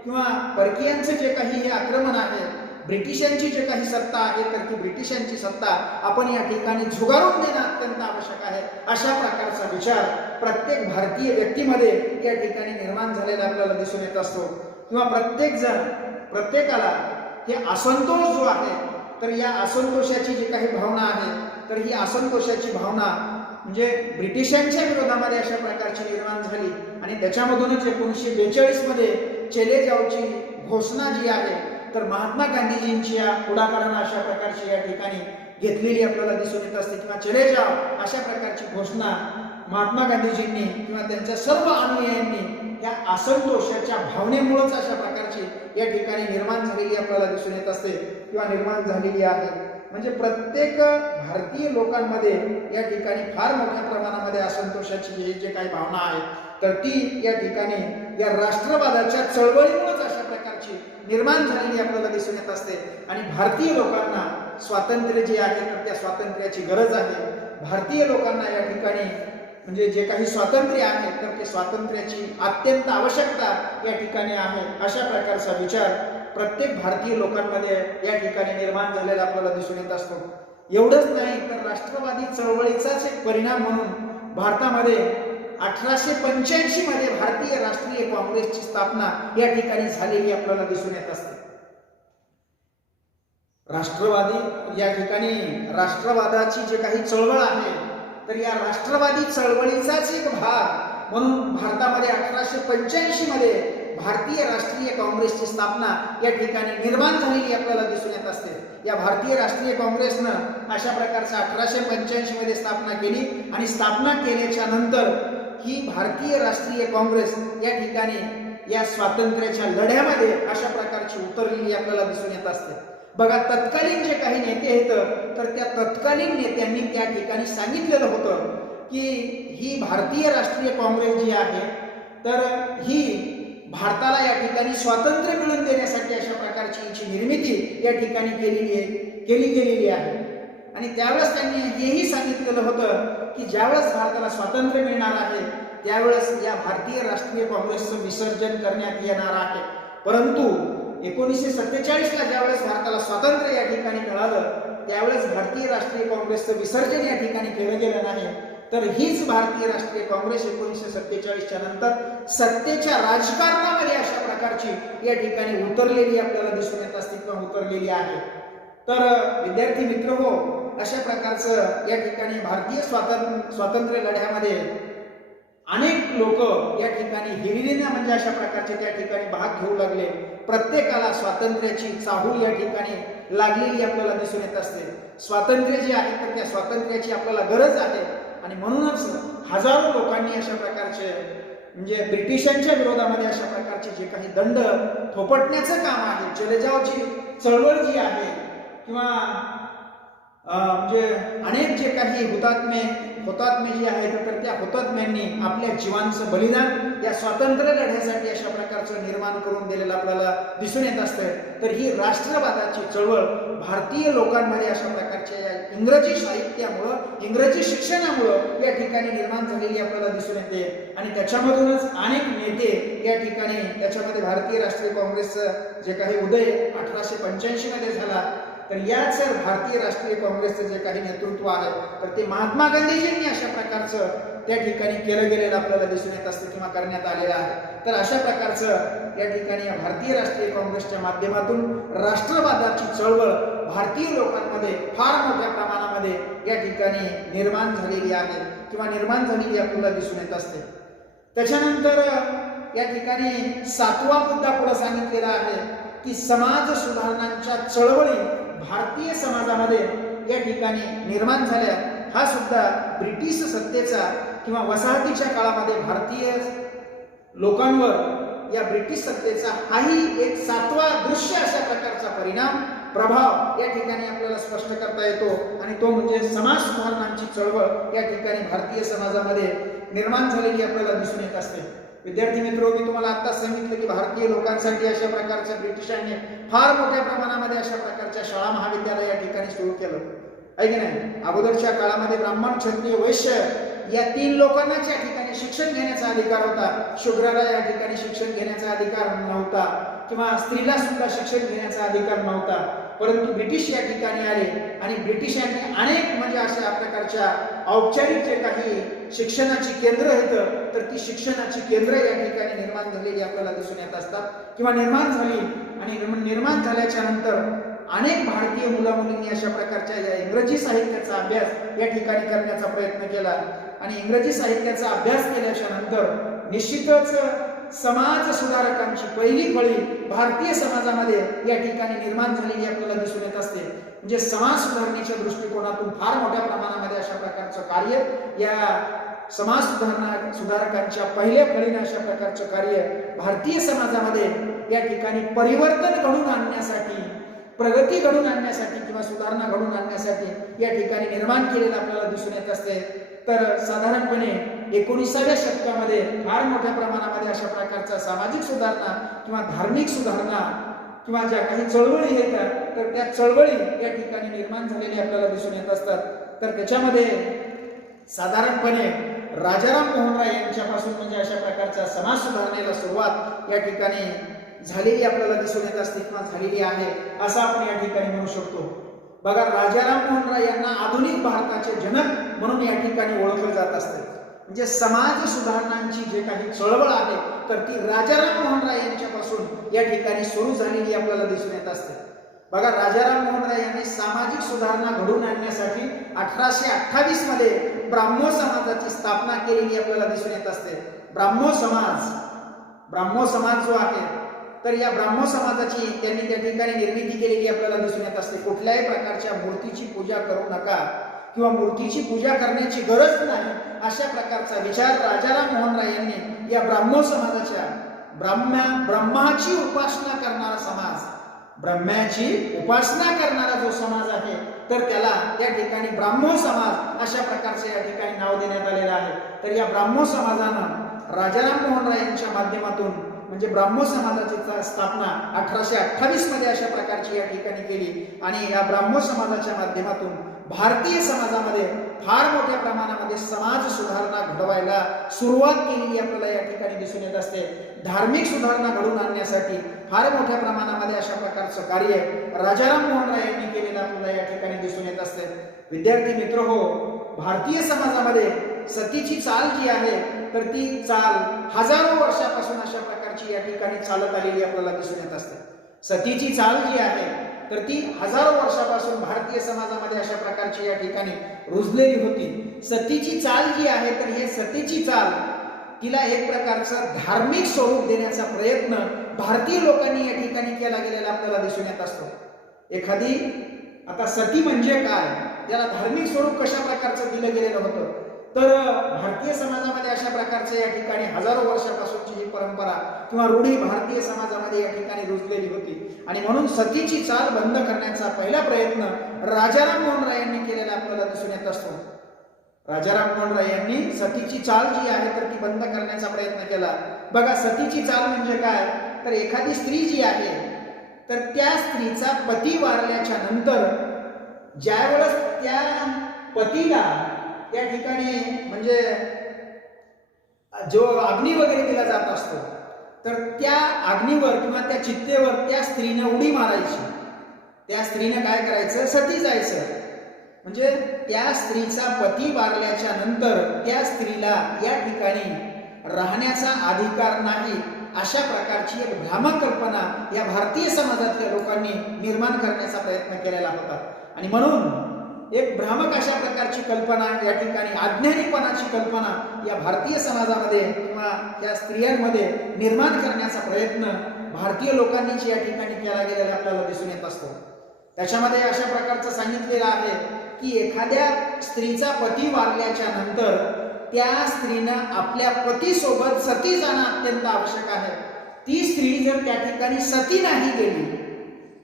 किंवा परकीयांचं जे काही हे आक्रमण आहे, ब्रिटिशांची जे काही सत्ता आहे तर ती ब्रिटिशांची सत्ता आपण या ठिकाणी झुगारून देणं अत्यंत आवश्यक आहे अशा प्रकारचा विचार प्रत्येक भारतीय व्यक्तीमध्ये या ठिकाणी निर्माण झालेला आपल्याला दिसून येत असतो. किंवा प्रत्येकाला हे असंतोष जो आहे तर या असंतोषाची जी काही भावना आहे तर ही असंतोषाची भावना म्हणजे ब्रिटिशांच्या विरोधामध्ये अशा प्रकारची निर्माण झाली. आणि त्याच्यामधूनच 1942 मध्ये चले जाओची घोषणा जी आहे तर महात्मा गांधीजींच्या पुढाकाराने अशा प्रकारची या ठिकाणी घेतलेली आपल्याला दिसून येत असते. किंवा चले जाओ अशा प्रकारची घोषणा महात्मा गांधीजींनी किंवा त्यांच्या सर्व अनुयायांनी या असंतोषाच्या भावनेमुळेच अशा प्रकारची या ठिकाणी निर्माण झालेली आपल्याला दिसून येत असते किंवा निर्माण झालेली आहे. म्हणजे प्रत्येक भारतीय लोकांमध्ये या ठिकाणी फार मोठ्या प्रमाणामध्ये असंतोषाची जे काही भावना आहे तर ती या ठिकाणी या राष्ट्रवादाच्या चळवळीमुळेच अशा प्रकारची निर्माण झालेली आपल्याला दिसून येत असते. आणि भारतीय लोकांना स्वातंत्र्य जे आहे तर त्या स्वातंत्र्याची गरज आहे. भारतीय लोकांना या ठिकाणी म्हणजे जे काही स्वातंत्र्य आहे तर ते स्वातंत्र्याची अत्यंत आवश्यकता या ठिकाणी आहे अशा प्रकारचा विचार प्रत्येक भारतीय लोकांमध्ये या ठिकाणी निर्माण झालेला आपल्याला दिसून येत असतो. एवढंच नाही तर राष्ट्रवादी चळवळीचाच एक परिणाम म्हणून भारतामध्ये 1885 मध्ये भारतीय राष्ट्रीय काँग्रेसची स्थापना या ठिकाणी झालेली आपल्याला दिसून येत असते. राष्ट्रवादी या ठिकाणी राष्ट्रवादाची जे काही चळवळ आहे तर या राष्ट्रवादी चळवळीचाच एक भाग म्हणून भारतामध्ये 1885 मध्ये भारतीय राष्ट्रीय काँग्रेसची स्थापना या ठिकाणी निर्माण झालेली आपल्याला दिसून येत असते. या भारतीय राष्ट्रीय काँग्रेसनं अशा प्रकारचा 1885 मध्ये स्थापना केली. आणि स्थापना केल्याच्या नंतर ही भारतीय राष्ट्रीय काँग्रेस या ठिकाणी या स्वातंत्र्याच्या लढ्यामध्ये अशा प्रकारची उतरलेली आपल्याला दिसून येत असते. बघा, तत्कालीन जे काही नेते आहेत तर त्या तत्कालीन नेत्यांनी त्या ठिकाणी सांगितलेलं होतं की ही भारतीय राष्ट्रीय काँग्रेस जी आहे तर ही भारताला या ठिकाणी स्वातंत्र्य मिळवून देण्यासाठी अशा प्रकारची हिची निर्मिती या ठिकाणी केली गेलेली आहे. आणि त्यावेळेस त्यांनी हेही सांगितलेलं होतं की ज्यावेळेस भारताला स्वातंत्र्य मिळणार आहे त्यावेळेस या भारतीय राष्ट्रीय काँग्रेसचं विसर्जन करण्यात येणार आहे. परंतु 1947 ला ज्यावेळेस भारताला स्वातंत्र्य या ठिकाणी मिळालं त्यावेळेस भारतीय राष्ट्रीय काँग्रेसचं विसर्जन या ठिकाणी केलं गेलं नाही. तर हीच भारतीय राष्ट्रीय काँग्रेस 1947 च्या नंतर सत्तेच्या राजकारणामध्ये अशा प्रकारची या ठिकाणी उतरलेली आपल्याला दिसून येत असते किंवा उतरलेली आहे. तर विद्यार्थी मित्र हो, अशा प्रकारचं या ठिकाणी भारतीय स्वातंत्र्य लढ्यामध्ये अनेक लोक या ठिकाणी हिरिरीने म्हणजे अशा प्रकारचे त्या ठिकाणी भाग घेऊ लागले. प्रत्येकाला स्वातंत्र्याची चाहूल या ठिकाणी लागलेली आपल्याला दिसून येत असते. स्वातंत्र्य जे आहे तर त्या स्वातंत्र्याची आपल्याला गरज आहे आणि म्हणूनच हजारो लोकांनी अशा प्रकारचे म्हणजे ब्रिटिशांच्या विरोधामध्ये अशा प्रकारचे जे काही दंड थोपटण्याचं काम आहे, जलजावची चळवळ जी आहे किंवा म्हणजे अनेक जे काही हुतात्मे जे आहेत तर त्या हुतात्म्यांनी आपल्या जीवांचं बलिदान या स्वातंत्र्य लढ्यासाठी अशा प्रकारचं निर्माण करून दिलेलं आपल्याला दिसून येत असतं. तर ही राष्ट्रवादाची चळवळ भारतीय लोकांमध्ये अशा प्रकारच्या या इंग्रजी साहित्यामुळं, इंग्रजी शिक्षणामुळं या ठिकाणी निर्माण झालेली आपल्याला दिसून येते आणि त्याच्यामधूनच अनेक नेते या ठिकाणी त्याच्यामध्ये भारतीय राष्ट्रीय काँग्रेसचं जे काही उदय 1885 मध्ये झाला, तर याच भारतीय राष्ट्रीय काँग्रेसचं जे काही नेतृत्व आहे तर ते महात्मा गांधीजींनी अशा प्रकारचं त्या ठिकाणी केलं गेलेलं आपल्याला दिसून येत असतं किंवा करण्यात आलेलं आहे. तर अशा प्रकारचं या ठिकाणी या भारतीय राष्ट्रीय काँग्रेसच्या माध्यमातून राष्ट्रवादाची चळवळ भारतीय लोकांमध्ये फार मोठ्या प्रमाणामध्ये या ठिकाणी निर्माण झालेली आहे किंवा निर्माण झालेली आपल्याला दिसून येत असते. त्याच्यानंतर या ठिकाणी 7वा मुद्दा पुढे सांगितलेला आहे की समाज सुधारणांच्या चळवळी भारतीय समाजामध्ये या ठिकाणी निर्माण झाल्या. हा सुद्धा ब्रिटिश सत्तेचा किंवा वसाहतीच्या काळामध्ये भारतीय लोकांवर या ब्रिटिश सत्तेचा हाही एक 7वा दृश्य अशा प्रकारचा परिणाम प्रभाव या ठिकाणी आपल्याला स्पष्ट करता येतो आणि तो म्हणजे समाज सुधारणांची चळवळ या ठिकाणी भारतीय समाजामध्ये निर्माण झालेली आपल्याला दिसून येत असते. विद्यार्थी मित्र, मी तुम्हाला आत्ताच सांगितलं की भारतीय लोकांसाठी अशा प्रकारच्या ब्रिटिशांनी फार मोठ्या प्रमाणामध्ये अशा प्रकारच्या शाळा महाविद्यालय या ठिकाणी सुरू केलं आहे की नाही. अगोदरच्या काळामध्ये ब्राह्मण, क्षत्रिय, वैश्य या 3 लोकांनाच या ठिकाणी शिक्षण घेण्याचा अधिकार होता. शूद्राला या ठिकाणी शिक्षण घेण्याचा अधिकार नव्हता किंवा स्त्रीला सुद्धा शिक्षण घेण्याचा अधिकार नव्हता. परंतु ब्रिटिश या ठिकाणी आले आणि ब्रिटिशांनी अनेक म्हणजे अशा प्रकारच्या औपचारिक जे काही शिक्षणाची केंद्र आहेत तर ती शिक्षणाची केंद्र या ठिकाणी निर्माण झालेली आपल्याला दिसून येत असतात किंवा निर्माण झाली आणि निर्माण झाल्याच्या नंतर अनेक भारतीय मुलामुलींनी अशा प्रकारच्या या इंग्रजी साहित्याचा अभ्यास या ठिकाणी करण्याचा प्रयत्न केला आणि इंग्रजी साहित्याचा अभ्यास केल्याच्या नंतर निश्चितच समाज सुधारकांची पहिली फळी भारतीय समाजामध्ये या ठिकाणी निर्माण झालेली आपल्याला दिसून येत असते. म्हणजे समाज सुधारणेच्या दृष्टिकोनातून फार मोठ्या प्रमाणामध्ये अशा प्रकारचं कार्य या समाज सुधारकांच्या पहिल्या फळीने अशा प्रकारचं कार्य भारतीय समाजामध्ये या ठिकाणी परिवर्तन घडवून आणण्यासाठी, प्रगती घडवून आणण्यासाठी किंवा सुधारणा घडवून आणण्यासाठी या ठिकाणी निर्माण केलेलं आपल्याला दिसून येत असते. तर साधारणपणे 19व्या शतकामध्ये फार मोठ्या प्रमाणामध्ये अशा प्रकारचा सामाजिक सुधारणा किंवा धार्मिक सुधारणा किंवा ज्या काही चळवळी येतात तर त्या चळवळी या ठिकाणी निर्माण झालेल्या आपल्याला दिसून येत असतात. तर त्याच्यामध्ये साधारणपणे राजाराम मोहन राय यांच्यापासून म्हणजे अशा प्रकारच्या समाज सुधारणेला सुरुवात या ठिकाणी झालेली आपल्याला दिसून येत असते किंवा झालेली आहे असं आपण या ठिकाणी म्हणू शकतो. बघा, राजाराम मोहन राय यांना आधुनिक भारताचे जनक म्हणून या ठिकाणी ओळखले जात असते. म्हणजे समाज सुधारणांची जे काही चळवळ आहे तर ती राजाराम मोहन राय यांच्यापासून या ठिकाणी सुरू झालेली आपल्याला दिसून येत असते. बघा, राजाराम मोहन राय यांनी सामाजिक सुधारणा घडवून आणण्यासाठी 1828 मध्ये ब्राह्मो समाजाची स्थापना केलेली आपल्याला दिसून येत असते. ब्राह्मो समाज जो आहे तर या ब्राह्मो समाजाची त्यांनी त्या ठिकाणी निर्मिती केलेली आपल्याला दिसून येत असते. कुठल्याही प्रकारच्या मूर्तीची पूजा करू नका किंवा मूर्तीची पूजा करण्याची गरज नाही अशा प्रकारचा विचार राजाराम मोहन राय यांनी या ब्राह्मो समाजाच्या ब्रह्माची उपासना करणारा समाज, ब्रह्माची उपासना करणारा जो समाज आहे तर त्याला त्या ठिकाणी ब्राह्मो समाज अशा प्रकारचे या ठिकाणी नाव देण्यात आलेलं आहे. तर या ब्राह्मो समाजानं राजाराम मोहन राय यांच्या माध्यमातून म्हणजे ब्राह्मो समाजाची स्थापना 1828 मध्ये अशा प्रकारची या ठिकाणी केली आणि या ब्राह्मो समाजाच्या माध्यमातून भारतीय समाजामध्ये फार मोठ्या प्रमाणामध्ये समाज सुधारणा घडवायला सुरुवात केलेली आपल्याला या ठिकाणी दिसून येत असते. धार्मिक सुधारणा घडवून आणण्यासाठी फार मोठ्या प्रमाणामध्ये अशा प्रकारचं कार्य राजाराम मोहन राय यांनी केलेलं आपल्याला या ठिकाणी दिसून येत असते. विद्यार्थी मित्र हो, भारतीय समाजामध्ये सतीची चाल जी आहे तर ती चाल हजारो वर्षापासून अशा प्रकारची या ठिकाणी चालत आलेली आपल्याला दिसून येत असते. सतीची चाल जी आहे तर ती हजारो वर्षापासून भारतीय समाजामध्ये अशा प्रकारची या ठिकाणी रुजलेली होती. सतीची चाल जी आहे तर हे सतीची चाल तिला एक प्रकारचं धार्मिक स्वरूप देण्याचा प्रयत्न भारतीय लोकांनी या ठिकाणी केला गेलेला आपल्याला दिसून येत असतो. एखादी आता सती म्हणजे काय, त्याला धार्मिक स्वरूप कशा प्रकारचं दिलं गेलेलं होतं, तर भारतीय समाजामध्ये अशा प्रकारचं या ठिकाणी हजारो वर्षापासूनची ही परंपरा किंवा रूढी भारतीय समाजामध्ये या ठिकाणी रुजलेली होती. आणि म्हणून सतीची चाल बंद करण्याचा पहिला प्रयत्न राजाराम मोहन राय यांनी केलेला आपल्याला दिसून येत असतो. राजाराम मोहन राय यांनी सतीची चाल जी आहे तर ती बंद करण्याचा प्रयत्न केला. बघा, सतीची चाल म्हणजे काय, तर एखादी स्त्री जी आहे तर त्या स्त्रीचा पती वारल्याच्या नंतर ज्यावेळेस त्या पतीला त्या ठिकाणी म्हणजे जो अग्नी वगैरे दिला जात असतो तर त्या अग्नीवर किंवा त्या चित्तेवर त्या स्त्रीने उडी मारायची. त्या स्त्रीने काय करायचं, सती जायचं. म्हणजे त्या स्त्रीचा पती वारल्याच्या नंतर त्या स्त्रीला या ठिकाणी राहण्याचा अधिकार नाही, अशा प्रकारची एक भ्रामक कल्पना या भारतीय समाजातल्या लोकांनी निर्माण करण्याचा प्रयत्न केलेला होता. आणि म्हणून एक भ्रामक अशा प्रकारची कल्पना या ठिकाणी अज्ञानीपणाची कल्पना या भारतीय समाजामध्ये किंवा त्या स्त्रियांमध्ये निर्माण करण्याचा प्रयत्न भारतीय लोकांनीच या ठिकाणी केला गेलेला आपल्याला दिसून येत असतो. त्याच्यामध्ये अशा प्रकारचं सांगितलेलं आहे की एखाद्या स्त्रीचा पती वारल्याच्या नंतर त्या स्त्रीनं आपल्या पतीसोबत सती जाणं अत्यंत आवश्यक आहे. ती स्त्री जर त्या ठिकाणी सती नाही गेली,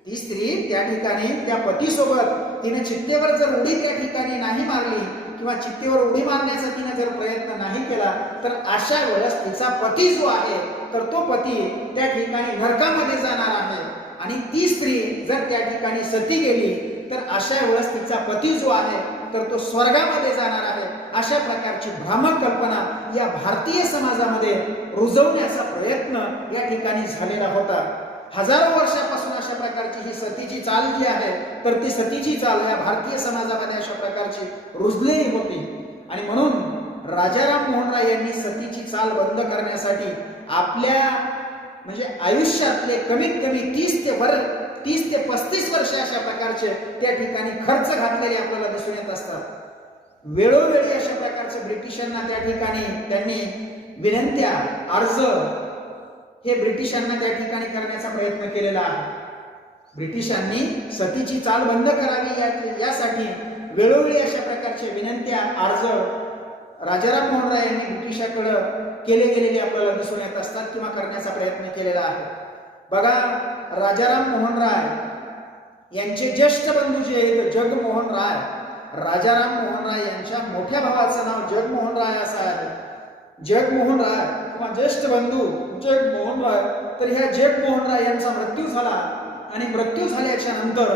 ती स्त्री त्या ठिकाणी त्या पतीसोबत तिने चित्तेवर जर उडी त्या ठिकाणी नाही मारली किंवा चित्तेवर उडी मारण्याचा तिने जर प्रयत्न नाही केला तर अशा वेळेस तिचा पती जो आहे तर तो पती त्या ठिकाणी नरकामध्ये जाणार आहे. आणि ती स्त्री जर त्या ठिकाणी सती गेली तर अशा वेळेस तिचा पती जो आहे तर तो स्वर्गामध्ये जाणार आहे. अशा प्रकारची भ्रामक कल्पना या भारतीय समाजामध्ये रुजवण्याचा प्रयत्न या ठिकाणी झालेला होता. हजारो वर्षापासून अशा प्रकारची ही सतीची चाल जी आहे तर ती सतीची चाल या भारतीय समाजामध्ये अशा प्रकारची रुजलेली होती. आणि म्हणून राजाराम मोहन राय यांनी सतीची चाल बंद करण्यासाठी आपल्या म्हणजे आयुष्यातले कमीत कमी 30 ते 35 वर्ष अशा प्रकारचे त्या ठिकाणी खर्च घातलेले आपल्याला दिसून येत असतात. वेळोवेळी अशा प्रकारचे ब्रिटिशांना त्या ठिकाणी त्यांनी विनंत्या, अर्ज हे ब्रिटिशांना त्या ठिकाणी करण्याचा प्रयत्न केलेला आहे. ब्रिटिशांनी सतीची चाल बंद करावी यासाठी वेळोवेळी अशा प्रकारचे विनंत्या, अर्ज राजाराम मोहन राय यांनी ब्रिटिशाकडे केले गेलेले आपल्याला दिसून येत असतात किंवा करण्याचा प्रयत्न केलेला आहे. बघा, राजाराम मोहन राय यांचे ज्येष्ठ बंधू जे आहेत जगमोहन राय, राजाराम मोहन राय यांच्या मोठ्या भावाचं नाव जगमोहन राय असं आहे. जगमोहन राय किंवा ज्येष्ठ बंधू जगमोहन राय, तर ह्या जगमोहन राय यांचा मृत्यू झाला. आणि मृत्यू झाल्याच्या नंतर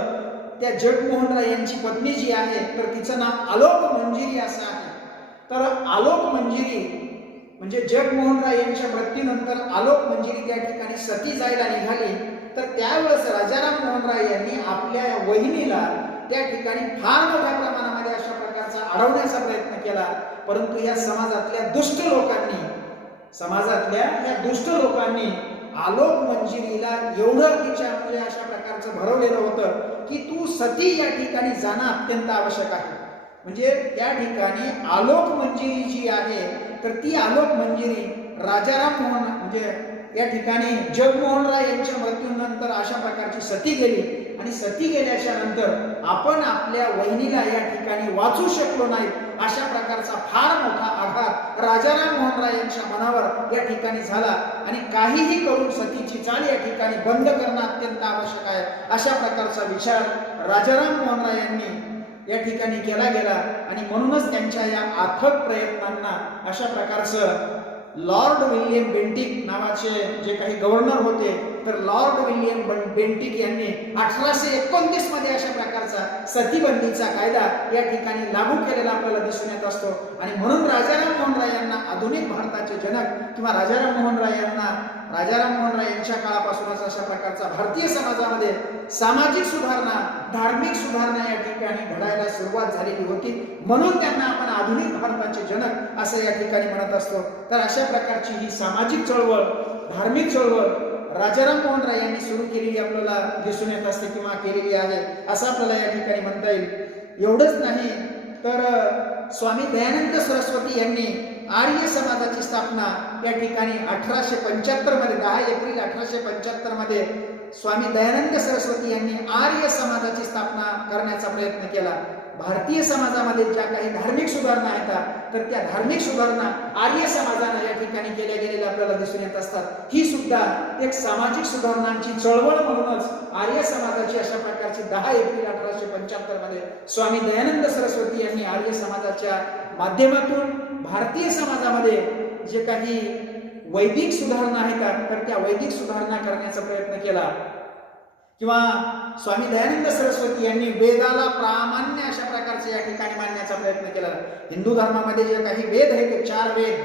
त्या जगमोहन राय यांची पत्नी जी आहे तर तिचं नाव आलोक मंजिरी असं आहे. तर आलोक मंजिरी म्हणजे जगमोहन राय यांच्या मृत्यूनंतर आलोक मंजिरी त्या ठिकाणी सती जायला निघाली. तर त्यावेळेस राजाराम मोहन राय यांनी आपल्या वहिनीला त्या ठिकाणी फार मोठ्या प्रमाणामध्ये अशा प्रकारचा अडवण्याचा प्रयत्न केला. परंतु या समाजातल्या दुष्ट लोकांनी आलोक मंजिरीला एवढं तिच्या म्हणजे अशा प्रकारचं भरवलेलं होतं की तू सती या ठिकाणी जाणं अत्यंत आवश्यक आहे. म्हणजे त्या ठिकाणी आलोक मंजिरी जी आहे तर ती आलोक मंजिरी राजाराम मोहन म्हणजे या ठिकाणी जगमोहन राय यांच्या मृत्यूनंतर अशा प्रकारची सती गेली. आणि सती गेल्याच्या नंतर आपण आपल्या वहिनीला या ठिकाणी वाचू शकलो नाही, अशा प्रकारचा फार मोठा आघात राजाराम मोहन राय यांच्या मनावर या ठिकाणी झाला. आणि काहीही करून सतीची चाल या ठिकाणी बंद करणं अत्यंत आवश्यक आहे, अशा प्रकारचा विचार राजाराम मोहन राय यांनी या ठिकाणी केला गेला. आणि म्हणूनच त्यांच्या या अथक प्रयत्नांना अशा प्रकारचं लॉर्ड विल्यम बेंटिक नावाचे जे काही गव्हर्नर होते तर लॉर्ड विल्यम बेंटिक यांनी 1829 मध्ये अशा प्रकारचा सतीबंदीचा कायदा या ठिकाणी लागू केलेला आपल्याला दिसून येत असतो. आणि म्हणून राजाराम मोहन राय यांना आधुनिक भारताचे जनक किंवा राजाराम मोहन राय यांना राजाराम मोहन राय यांच्या काळापासूनच अशा प्रकारचा भारतीय समाजामध्ये सामाजिक सुधारणा, धार्मिक सुधारणा या ठिकाणी घडायला सुरुवात झालेली होती. म्हणून त्यांना आपण आधुनिक भारताचे जनक असं या ठिकाणी म्हणत असतो. तर अशा प्रकारची ही सामाजिक चळवळ, धार्मिक चळवळ राजाराम मोहन राय यांनी सुरू केलेली आपल्याला दिसून येत असते किंवा केलेली आहे असं आपल्याला या ठिकाणी म्हणता येईल. एवढंच नाही तर स्वामी दयानंद सरस्वती यांनी आर्य समाजाची स्थापना या ठिकाणी 1875 मध्ये 10 एप्रिल 1875 मध्ये स्वामी दयानंद सरस्वती यांनी आर्य समाजाची स्थापना करण्याचा प्रयत्न केला. भारतीय समाजामध्ये ज्या काही धार्मिक सुधारणा आहेत तर त्या धार्मिक सुधारणा आर्य समाजाने या ठिकाणी केल्या गेलेल्या आपल्याला दिसून येत असतात. ही सुद्धा एक सामाजिक सुधारणांची चळवळ म्हणूनच आर्य समाजाची अशा प्रकारची 10 एप्रिल 1875 मध्ये स्वामी दयानंद सरस्वती यांनी आर्य समाजाच्या माध्यमातून भारतीय समाजामध्ये जे काही वैदिक सुधारणा आहेत तर त्या वैदिक सुधारणा करण्याचा प्रयत्न केला. किंवा स्वामी दयानंद सरस्वती यांनी वेदाला प्रामाण्य अशा प्रकारचे या ठिकाणी मानण्याचा प्रयत्न केला. हिंदू धर्मामध्ये जे काही वेद आहेत ते 4 वेद,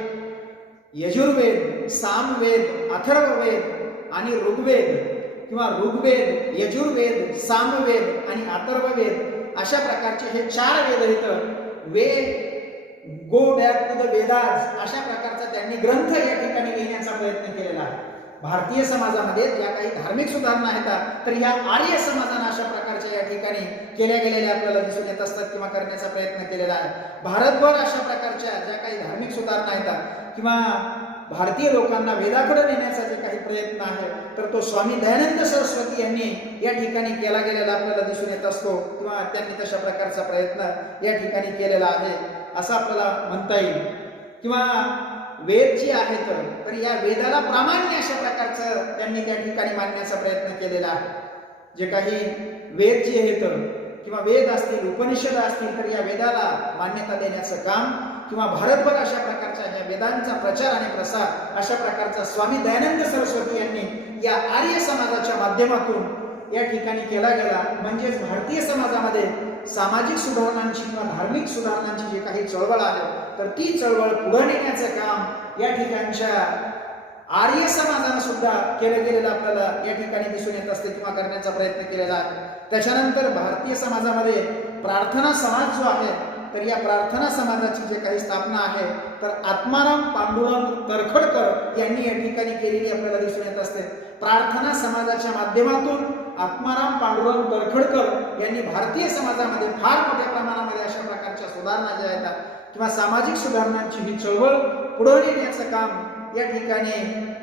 यजुर्वेद, सामवेद, अथर्ववेद आणि ऋग्वेद किंवा ऋग्वेद, यजुर्वेद, सामवेद आणि अथर्ववेद अशा प्रकारचे हे 4 वेद आहेत. Veda go back to the Vedas अशा प्रकारचा त्यांनी ग्रंथ या ठिकाणी लिहिण्याचा प्रयत्न केलेला आहे. भारतीय समाजामध्ये ज्या काही धार्मिक सुधारणा आहेत तर या आर्य समाजाने अशा प्रकारच्या या ठिकाणी केल्या गेलेल्या आपल्याला दिसून येत असतात किंवा करण्याचा प्रयत्न केलेला आहे. भारतभर अशा प्रकारच्या ज्या काही धार्मिक सुधारणा आहेत किंवा भारतीय लोकांना वेदाकडे नेण्याचा जे काही प्रयत्न आहे तर तो स्वामी दयानंद सरस्वती यांनी या ठिकाणी केला गेलेला आपल्याला दिसून येत असतो किंवा त्यांनी तशा प्रकारचा प्रयत्न या ठिकाणी केलेला आहे असं आपल्याला म्हणता येईल. किंवा वेद जे आहेत तर या वेदाला प्रामाण्य अशा प्रकारचं त्यांनी त्या ठिकाणी मांडण्याचा प्रयत्न केलेला आहे. जे काही वेद जे आहेत किंवा वेद असतील, उपनिषद असतील तर या वेदाला मान्यता देण्याचं काम किंवा भारतभर अशा प्रकारच्या या वेदांचा प्रचार आणि प्रसार अशा प्रकारचा स्वामी दयानंद सरस्वती यांनी या आर्य समाजाच्या माध्यमातून या ठिकाणी केला गेला. म्हणजेच भारतीय समाजामध्ये सामाजिक सुधारणांची किंवा धार्मिक सुधारणांची जी काही चळवळ आहे तर ती चळवळ पुढे नेण्याचं काम या ठिकाणच्या आर्य समाजाने सुद्धा केलं गेलेलं आपल्याला या ठिकाणी दिसून येत असते किंवा करण्याचा प्रयत्न केलेला आहे. त्याच्यानंतर भारतीय समाजामध्ये प्रार्थना समाज जो आहे तर या प्रार्थना समाजाची जे काही स्थापना आहे तर आत्माराम पांडुरंग तरखडकर यांनी या ठिकाणी केलेली आपल्याला दिसून येत असते. प्रार्थना समाजाच्या माध्यमातून आत्माराम पांडुरंग तरखडकर यांनी भारतीय समाजामध्ये फार मोठ्या प्रमाणामध्ये अशा प्रकारच्या सुधारणा ज्या आहेत किंवा सामाजिक सुधारणांची ही चळवळ पुढे नेण्याचं काम या ठिकाणी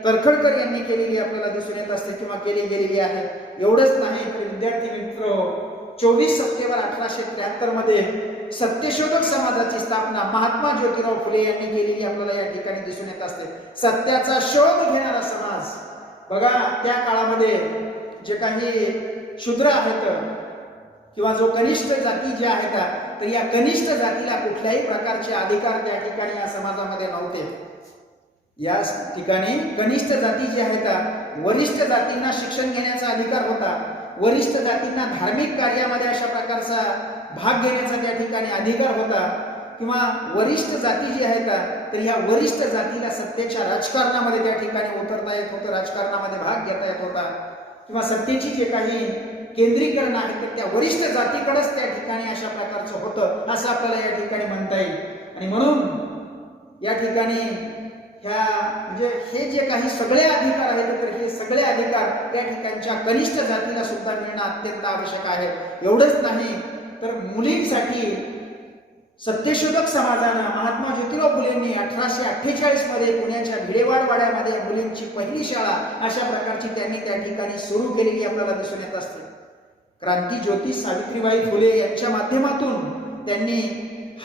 तरखडकर यांनी केलेली आपल्याला दिसून येत असते किंवा केली गेलेली आहे. एवढंच नाही तर विद्यार्थी मित्र 24 सप्टेंबर 1873 मध्ये सत्यशोधक समाजाची स्थापना महात्मा ज्योतिराव फुले यांनी केलेली आपल्याला या ठिकाणी दिसून येत असते. सत्याचा शोध घेणारा समाज. बघा त्या काळामध्ये जे काही शूद्र आहेत किंवा जो कनिष्ठ जाती ज्या आहेत तर या कनिष्ठ जातीला कुठल्याही प्रकारचे अधिकार त्या ठिकाणी या समाजामध्ये नव्हते. या ठिकाणी कनिष्ठ जाती जी आहेत वरिष्ठ जातींना शिक्षण घेण्याचा अधिकार होता. वरिष्ठ जातींना धार्मिक कार्यामध्ये अशा प्रकारचा भाग घेण्याचा त्या ठिकाणी अधिकार होता. किंवा वरिष्ठ जाती जी आहेत तर ह्या वरिष्ठ जातीला सत्तेच्या राजकारणामध्ये त्या ठिकाणी उतरता येत होतं, राजकारणामध्ये भाग घेता येत होता. किंवा सत्तेची जे काही केंद्रीकरण आहे तर त्या वरिष्ठ जातीकडेच त्या ठिकाणी अशा प्रकारचं होतं असं आपल्याला या ठिकाणी म्हणता येईल. आणि म्हणून या ठिकाणी ह्या म्हणजे हे जे काही सगळे अधिकार आहेत तर हे सगळे अधिकार या ठिकाणच्या कनिष्ठ जातीला सुद्धा मिळणं अत्यंत आवश्यक आहे. एवढंच नाही तर मुलींसाठी सत्यशोधक समाजानं महात्मा ज्योतिराव फुलेंनी 1848 मध्ये पुण्याच्या भिडेवाड वाड्यामध्ये मुलींची पहिली शाळा अशा प्रकारची त्यांनी त्या ठिकाणी सुरू केलेली आपल्याला दिसून येत असते. क्रांती ज्योती सावित्रीबाई फुले यांच्या माध्यमातून त्यांनी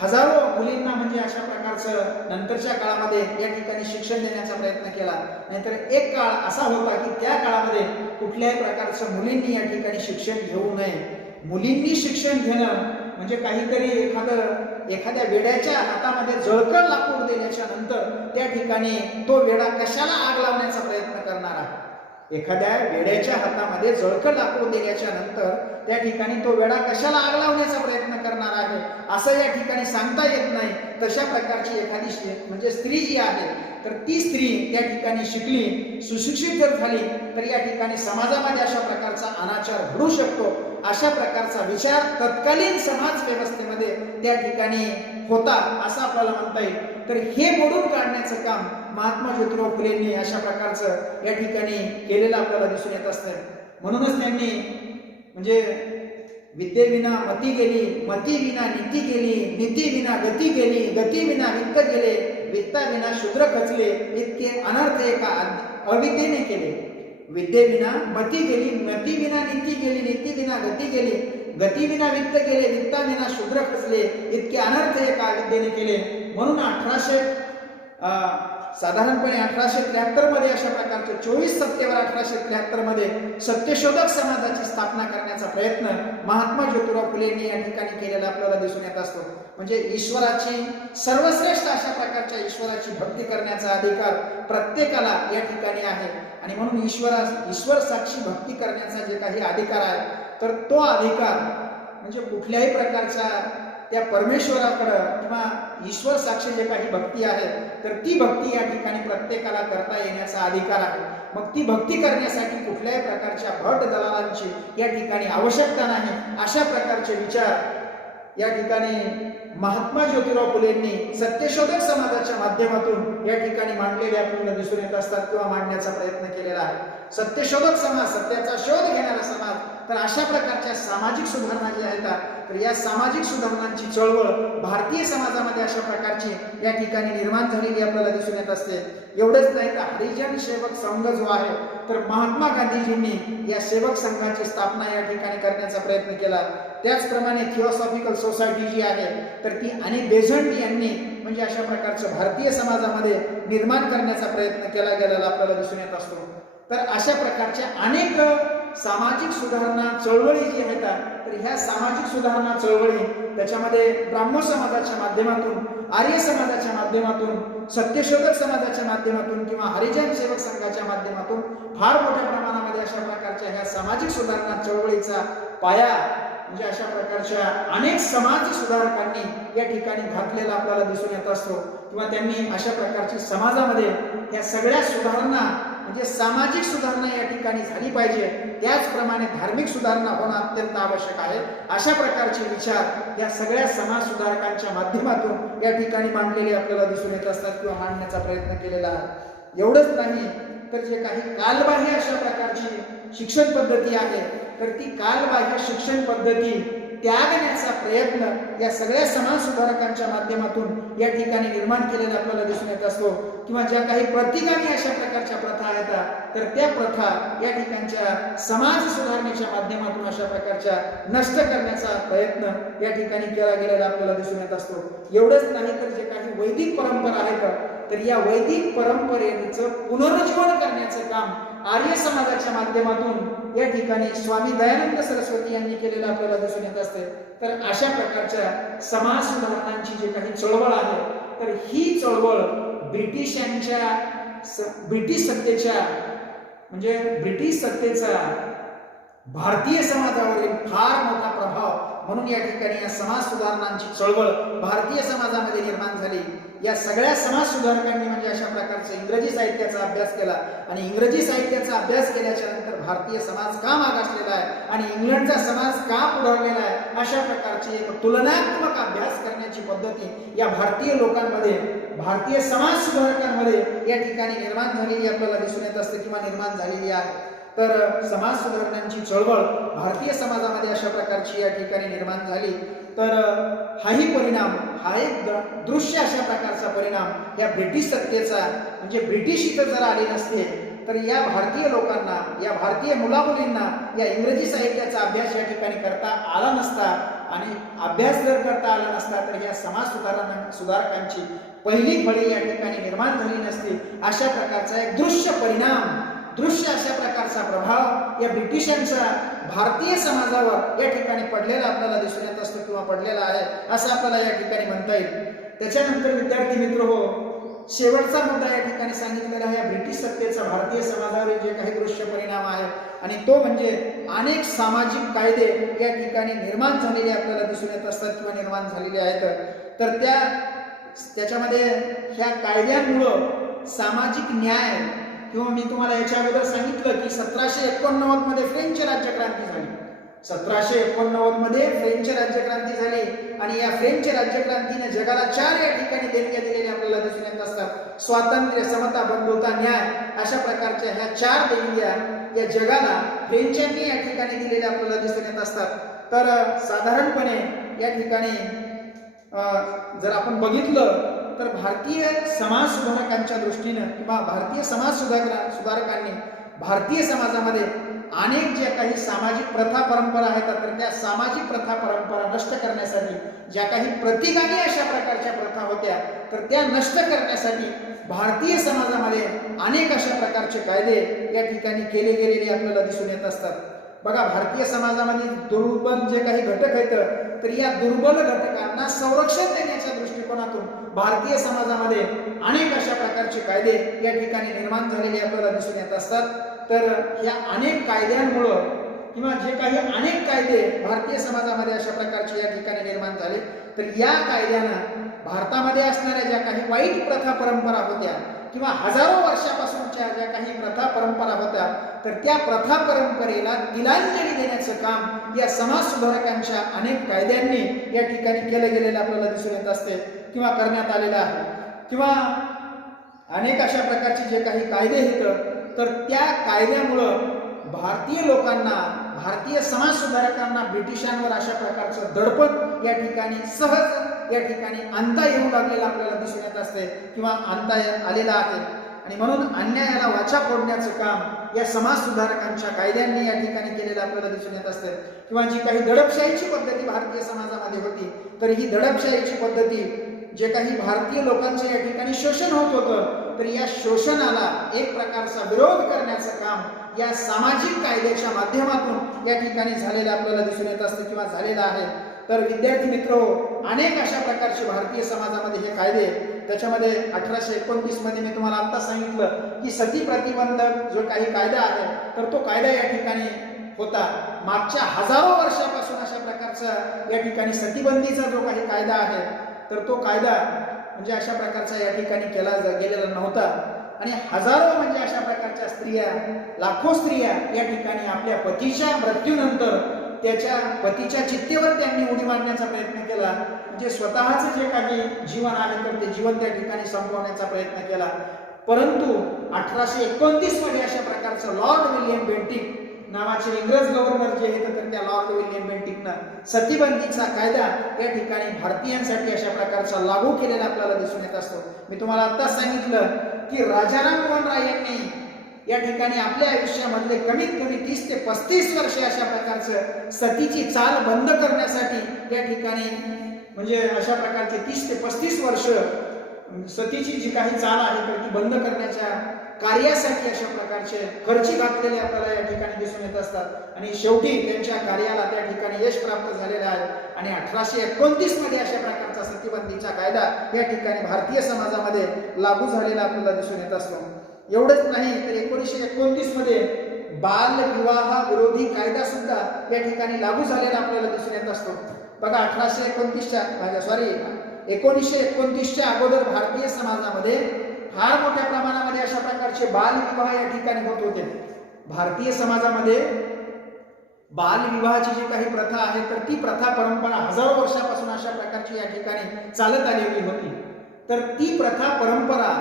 हजारो मुलींना म्हणजे अशा प्रकारचं नंतरच्या काळामध्ये या ठिकाणी शिक्षण देण्याचा प्रयत्न केला. नाहीतर एक काळ असा होता की त्या काळामध्ये कुठल्याही प्रकारचं मुलींनी या ठिकाणी शिक्षण घेऊ नये. मुलींनी शिक्षण घेणं म्हणजे काहीतरी एखाद्या वेड्याच्या हातामध्ये जळकण लाकूड दिल्याच्या नंतर त्या ठिकाणी तो वेडा कशाला आग लावण्याचा प्रयत्न करणार आहे. एखाद्या वेड्याच्या हातामध्ये जळकण लाकूड दिल्याच्या नंतर त्या ठिकाणी तो वेडा कशाला आग लावण्याचा प्रयत्न करणार आहे असं या ठिकाणी सांगता येत नाही. तशा प्रकारची एखादी म्हणजे स्त्री जी आहे तर ती स्त्री त्या ठिकाणी शिकली, सुशिक्षित जर झाली तर या ठिकाणी समाजामध्ये अशा प्रकारचा अनाचार घडू शकतो, अशा प्रकारचा विचार तत्कालीन समाज व्यवस्थेमध्ये त्या ठिकाणी होता असं आपल्याला म्हणता येईल. तर हे मोडून काढण्याचं काम महात्मा ज्योतिराव फुलेंनी अशा प्रकारचं या ठिकाणी केलेलं आपल्याला दिसून येत असतं. म्हणूनच त्यांनी म्हणजे विद्येविना मती गेली, मती विना नीती गेली, नीती विना गती गेली, गती विना वित्त गेले, वित्ता विना शूद्र खचले, इतके अनर्थ एका अविद्येने केले. विद्येविना मती गेली, मती विना नीती गेली, नीती विना गती गेली, गती विना वित्त गेले, वित्ता विना शूद्र खचले, इतके अनर्थ एका अविद्येने केले. म्हणून साधारणपणे 1873 मध्ये अशा प्रकारचे 24 सप्टेंबर 1873 मध्ये सत्यशोधक समाजाची स्थापना करण्याचा प्रयत्न महात्मा ज्योतिराव फुलेंनी या ठिकाणी केलेला आपल्याला दिसून येत असतो. म्हणजे ईश्वराची सर्वश्रेष्ठ अशा प्रकारच्या ईश्वराची भक्ती करण्याचा अधिकार प्रत्येकाला या ठिकाणी आहे. आणि म्हणून ईश्वर साक्षी भक्ती करण्याचा जे काही अधिकार आहे तर तो अधिकार म्हणजे कुठल्याही प्रकारच्या त्या परमेश्वराकडं किंवा ईश्वर साक्षी जे काही भक्ती आहे तर ती भक्ती या ठिकाणी प्रत्येकाला करता येण्याचा अधिकार आहे. मग ती भक्ती करण्यासाठी कुठल्याही प्रकारच्या भट दलालांची या ठिकाणी आवश्यकता नाही. अशा प्रकारचे विचार या ठिकाणी महात्मा ज्योतिराव फुलेंनी सत्यशोधक समाजाच्या माध्यमातून या ठिकाणी मांडलेले आपल्याला दिसून येत असतात किंवा मांडण्याचा प्रयत्न केलेला आहे. सत्यशोधक समाज, सत्याचा शोध घेणारा समाज. तर अशा प्रकारच्या सामाजिक सुधारणा ज्या आहेत तर या सामाजिक सुधारणांची चळवळ भारतीय समाजामध्ये अशा प्रकारची या ठिकाणी निर्माण झालेली आपल्याला दिसून येत असते. एवढंच नाही तर हरिजन सेवक संघ जो आहे तर महात्मा गांधीजींनी या सेवक संघाची स्थापना या ठिकाणी करण्याचा प्रयत्न केला. त्याचप्रमाणे थिओसॉफिकल सोसायटी जी आहे तर ती आणि बेझंट यांनी म्हणजे अशा प्रकारचं भारतीय समाजामध्ये निर्माण करण्याचा प्रयत्न केला गेलेला आपल्याला दिसून येत असतो. तर अशा प्रकारच्या अनेक सामाजिक सुधारणा चळवळी जी आहेत तर ह्या सामाजिक सुधारणा चळवळी त्याच्यामध्ये ब्राह्मण समाजाच्या माध्यमातून, आर्य समाजाच्या माध्यमातून, सत्यशोधक समाजाच्या माध्यमातून किंवा हरिजन सेवक संघाच्या माध्यमातून फार मोठ्या प्रमाणामध्ये अशा प्रकारच्या ह्या सामाजिक सुधारणा चळवळीचा पाया म्हणजे अशा प्रकारच्या अनेक समाज सुधारकांनी या ठिकाणी घातलेला आपल्याला दिसून येत असतो किंवा त्यांनी अशा प्रकारची समाजामध्ये या सगळ्या सुधारणा म्हणजे सामाजिक सुधारणा या ठिकाणी झाली पाहिजे, त्याचप्रमाणे धार्मिक सुधारणा होणं अत्यंत आवश्यक आहे. अशा प्रकारचे विचार या सगळ्या समाज सुधारकांच्या माध्यमातून या ठिकाणी मांडलेले आपल्याला दिसून येत असतात किंवा मांडण्याचा प्रयत्न केलेला आहे. एवढंच नाही तर जे काही कालबाह्य अशा प्रकारची शिक्षण पद्धती आहे तर ती कालबाह्य शिक्षण पद्धती त्यागण्याचा प्रयत्न या सगळ्या समाज सुधारकांच्या माध्यमातून या ठिकाणी निर्माण केलेला आपल्याला दिसून येत असतो किंवा ज्या काही प्रतिगामी अशा प्रकारच्या प्रथा आहेत तर त्या प्रथा या ठिकाणच्या समाज सुधारणेच्या माध्यमातून अशा प्रकारच्या नष्ट करण्याचा प्रयत्न या ठिकाणी केला गेलेला आपल्याला दिसून येत असतो. एवढंच नाही तर जे काही वैदिक परंपरा आहेत तर या वैदिक परंपरेचं पुनरुज्जीवन करण्याचं काम आर्य समाजाच्या माध्यमातून या ठिकाणी स्वामी दयानंद सरस्वती यांनी केलेलं आपल्याला दिसून येत असते. तर अशा प्रकारच्या समाज सुधारणांची जी काही चळवळ आहे तर ही चळवळ ब्रिटिश सत्तेचा भारतीय समाजावरील फार मोठा प्रभाव म्हणून या ठिकाणी या समाज सुधारणांची चळवळ भारतीय समाजामध्ये निर्माण झाली. या सगळ्या समाज सुधारकांनी म्हणजे अशा प्रकारचा इंग्रजी साहित्याचा अभ्यास केला आणि इंग्रजी साहित्याचा अभ्यास केल्याच्या नंतर भारतीय समाज का मागासलेला आहे आणि इंग्लंडचा समाज का पुढारलेला आहे अशा प्रकारची एक तुलनात्मक अभ्यास करण्याची पद्धती या भारतीय लोकांमध्ये, भारतीय समाज सुधारकांमध्ये या ठिकाणी निर्माण झालेली आपल्याला दिसून येत असते किंवा निर्माण झालेली आहे. तर समाज सुधारणांची चळवळ भारतीय समाजामध्ये अशा प्रकारची या ठिकाणी निर्माण झाली. तर हाही परिणाम, हा एक दृश्य अशा प्रकारचा परिणाम या ब्रिटिश सत्तेचा म्हणजे ब्रिटिश इथं जर आले नसते तर या भारतीय लोकांना, या भारतीय मुलामुलींना या इंग्रजी साहित्याचा अभ्यास या ठिकाणी करता आला नसता आणि अभ्यास जर करता आला नसता तर या समाज सुधारकांची पहिली फळी या ठिकाणी निर्माण झाली नसती. अशा प्रकारचा एक दृश्य अशा प्रकारचा प्रभाव या ब्रिटिशांचा भारतीय समाजावर या ठिकाणी पडलेला आपल्याला दिसून येत असतो किंवा पडलेला आहे असं आपल्याला या ठिकाणी म्हणता येईल. त्याच्यानंतर विद्यार्थी मित्र हो, शेवटचा मुद्दा या ठिकाणी सांगितलेला आहे ब्रिटिश सत्तेचा भारतीय समाजावर जे काही दृश्य परिणाम आहे आणि तो म्हणजे अनेक सामाजिक कायदे या ठिकाणी निर्माण झालेले आपल्याला दिसून येत असतात किंवा निर्माण झालेले आहेत. तर त्याच्यामध्ये ह्या कायद्यांमुळं सामाजिक न्याय, किंवा मी तुम्हाला याच्या अगोदर सांगितलं की 1789 मध्ये फ्रेंच राज्यक्रांती झाली. 1789 मध्ये फ्रेंच राज्यक्रांती झाली आणि या फ्रेंच राज्यक्रांतीने जगाला 4 या ठिकाणी देणग्या दिलेल्या आपल्याला दिसून येत असतात. स्वातंत्र्य, समता, बंधुता, न्याय अशा प्रकारच्या ह्या 4 देणग्या या जगाला फ्रेंचांनी या ठिकाणी दिलेल्या आपल्याला दिसून येत असतात. तर साधारणपणे या ठिकाणी जर आपण बघितलं तर भारतीय समाज सुधारकांच्या दृष्टीने किंवा भारतीय समाज सुधारकांनी भारतीय समाजामध्ये अनेक ज्या काही सामाजिक प्रथा परंपरा आहेत तर त्या सामाजिक प्रथा परंपरा नष्ट करण्यासाठी, ज्या काही प्रतिगामी अशा प्रकारच्या प्रथा होत्या तर त्या नष्ट करण्यासाठी भारतीय समाजामध्ये अनेक अशा प्रकारचे कायदे या ठिकाणी केले गेलेले आपल्याला दिसून येत असतात. बघा, भारतीय समाजामध्ये दुर्बल जे काही घटक आहेत तर या दुर्बल घटकांना संरक्षण देण्याच्या दृष्टिकोनातून भारतीय समाजामध्ये अनेक अशा प्रकारचे कायदे या ठिकाणी निर्माण झालेले आपल्याला दिसून येत असतात. तर या अनेक कायद्यांमुळं किंवा जे काही अनेक कायदे भारतीय समाजामध्ये अशा प्रकारचे या ठिकाणी निर्माण झाले तर या कायद्यानं भारतामध्ये असणाऱ्या ज्या काही वाईट प्रथा परंपरा होत्या किंवा हजारो वर्षापासूनच्या ज्या काही प्रथा परंपरा होत्या तर त्या प्रथा परंपरेला तिलांजली देण्याचं काम या समाज सुधारकांच्या अनेक कायद्यांनी या ठिकाणी केलं गेलेलं आपल्याला दिसून येत असते किंवा करण्यात आलेलं आहे. किंवा अनेक अशा प्रकारचे जे काही कायदे आहेत तर त्या कायद्यामुळं भारतीय लोकांना, भारतीय समाज सुधारकांना ब्रिटिशांवर अशा प्रकारचं दडपण या ठिकाणी सहज या ठिकाणी आणता येऊ लागलेलं आपल्याला दिसून येत असते किंवा आणता आलेला आहे. आणि म्हणून अन्यायाला वाचा फोडण्याचं काम या समाज सुधारकांच्या कायद्यांनी या ठिकाणी केलेलं आपल्याला दिसून येत असते. किंवा जी काही दडपशाहीची पद्धती भारतीय समाजामध्ये होती तर ही दडपशाहीची पद्धती, जे काही भारतीय लोकांचं या ठिकाणी शोषण होत होतं तर या शोषणाला एक प्रकारचा विरोध करण्याचं काम या सामाजिक कायद्याच्या माध्यमातून या ठिकाणी झालेलं आपल्याला दिसून येत असते किंवा झालेलं आहे. तर विद्यार्थी मित्र, अनेक अशा प्रकारचे भारतीय समाजामध्ये हे कायदे, त्याच्यामध्ये 1829 मध्ये मी तुम्हाला आता सांगितलं की सती प्रतिबंधक जो काही कायदा आहे तर तो कायदा या ठिकाणी होता. मागच्या हजारो वर्षापासून अशा प्रकारचा या ठिकाणी सतीबंदीचा जो काही कायदा आहे तर तो कायदा म्हणजे अशा प्रकारचा या ठिकाणी केला गेलेला नव्हता. आणि हजारो म्हणजे अशा प्रकारच्या स्त्रिया, लाखो स्त्रिया या ठिकाणी आपल्या पतीच्या मृत्यूनंतर त्याच्या पतीच्या चित्तेवर त्यांनी उडी मारण्याचा प्रयत्न केला. म्हणजे स्वतःच जे काही जीवन आहे तर ते जीवन त्या ठिकाणी संपवण्याचा प्रयत्न केला. परंतु 1829 मध्ये अशा प्रकारचं लॉर्ड विल्यम बेंटिक नावाचे इंग्रज गव्हर्नर जे आहेत तर त्या लॉर्ड विल्यम बेंटिकनं सतीबंदीचा कायदा या ठिकाणी भारतीयांसाठी अशा प्रकारचा लागू केलेला आपल्याला दिसून येत असतो. मी तुम्हाला आता सांगितलं की राजाराम मोहन राय यांनी या ठिकाणी आपल्या आयुष्यामधले कमीत कमी 30 ते 35 वर्षे अशा प्रकारचं सतीची चाल बंद करण्यासाठी या ठिकाणी म्हणजे अशा प्रकारचे 30 ते 35 वर्ष सतीची जी काही चाल आहे तर ती बंद करण्याच्या कार्यासाठी अशा प्रकारचे खर्ची घातलेले आपल्याला या ठिकाणी दिसून येत असतात. आणि शेवटी त्यांच्या कार्याला त्या ठिकाणी यश प्राप्त झालेलं आहे. आणि 1829 मध्ये अशा प्रकारचा सतीबंदीचा कायदा या ठिकाणी भारतीय समाजामध्ये लागू झालेला आपल्याला दिसून येत असतो. एवढंच नाही तर 1929 मध्ये बालविवाह विरोधी कायदा सुद्धा या ठिकाणी लागू झालेला आपल्याला दिसून येत असतो. बघा, 1929च्या अगोदर भारतीय समाजामध्ये फार मोठ्या प्रमाणामध्ये अशा प्रकारचे बालविवाह या ठिकाणी होत होते. भारतीय समाजामध्ये बालविवाहाची जी काही प्रथा आहे तर ती प्रथा परंपरा हजारो वर्षापासून अशा प्रकारची या ठिकाणी चालत आलेली होती. तर ती प्रथा परंपरा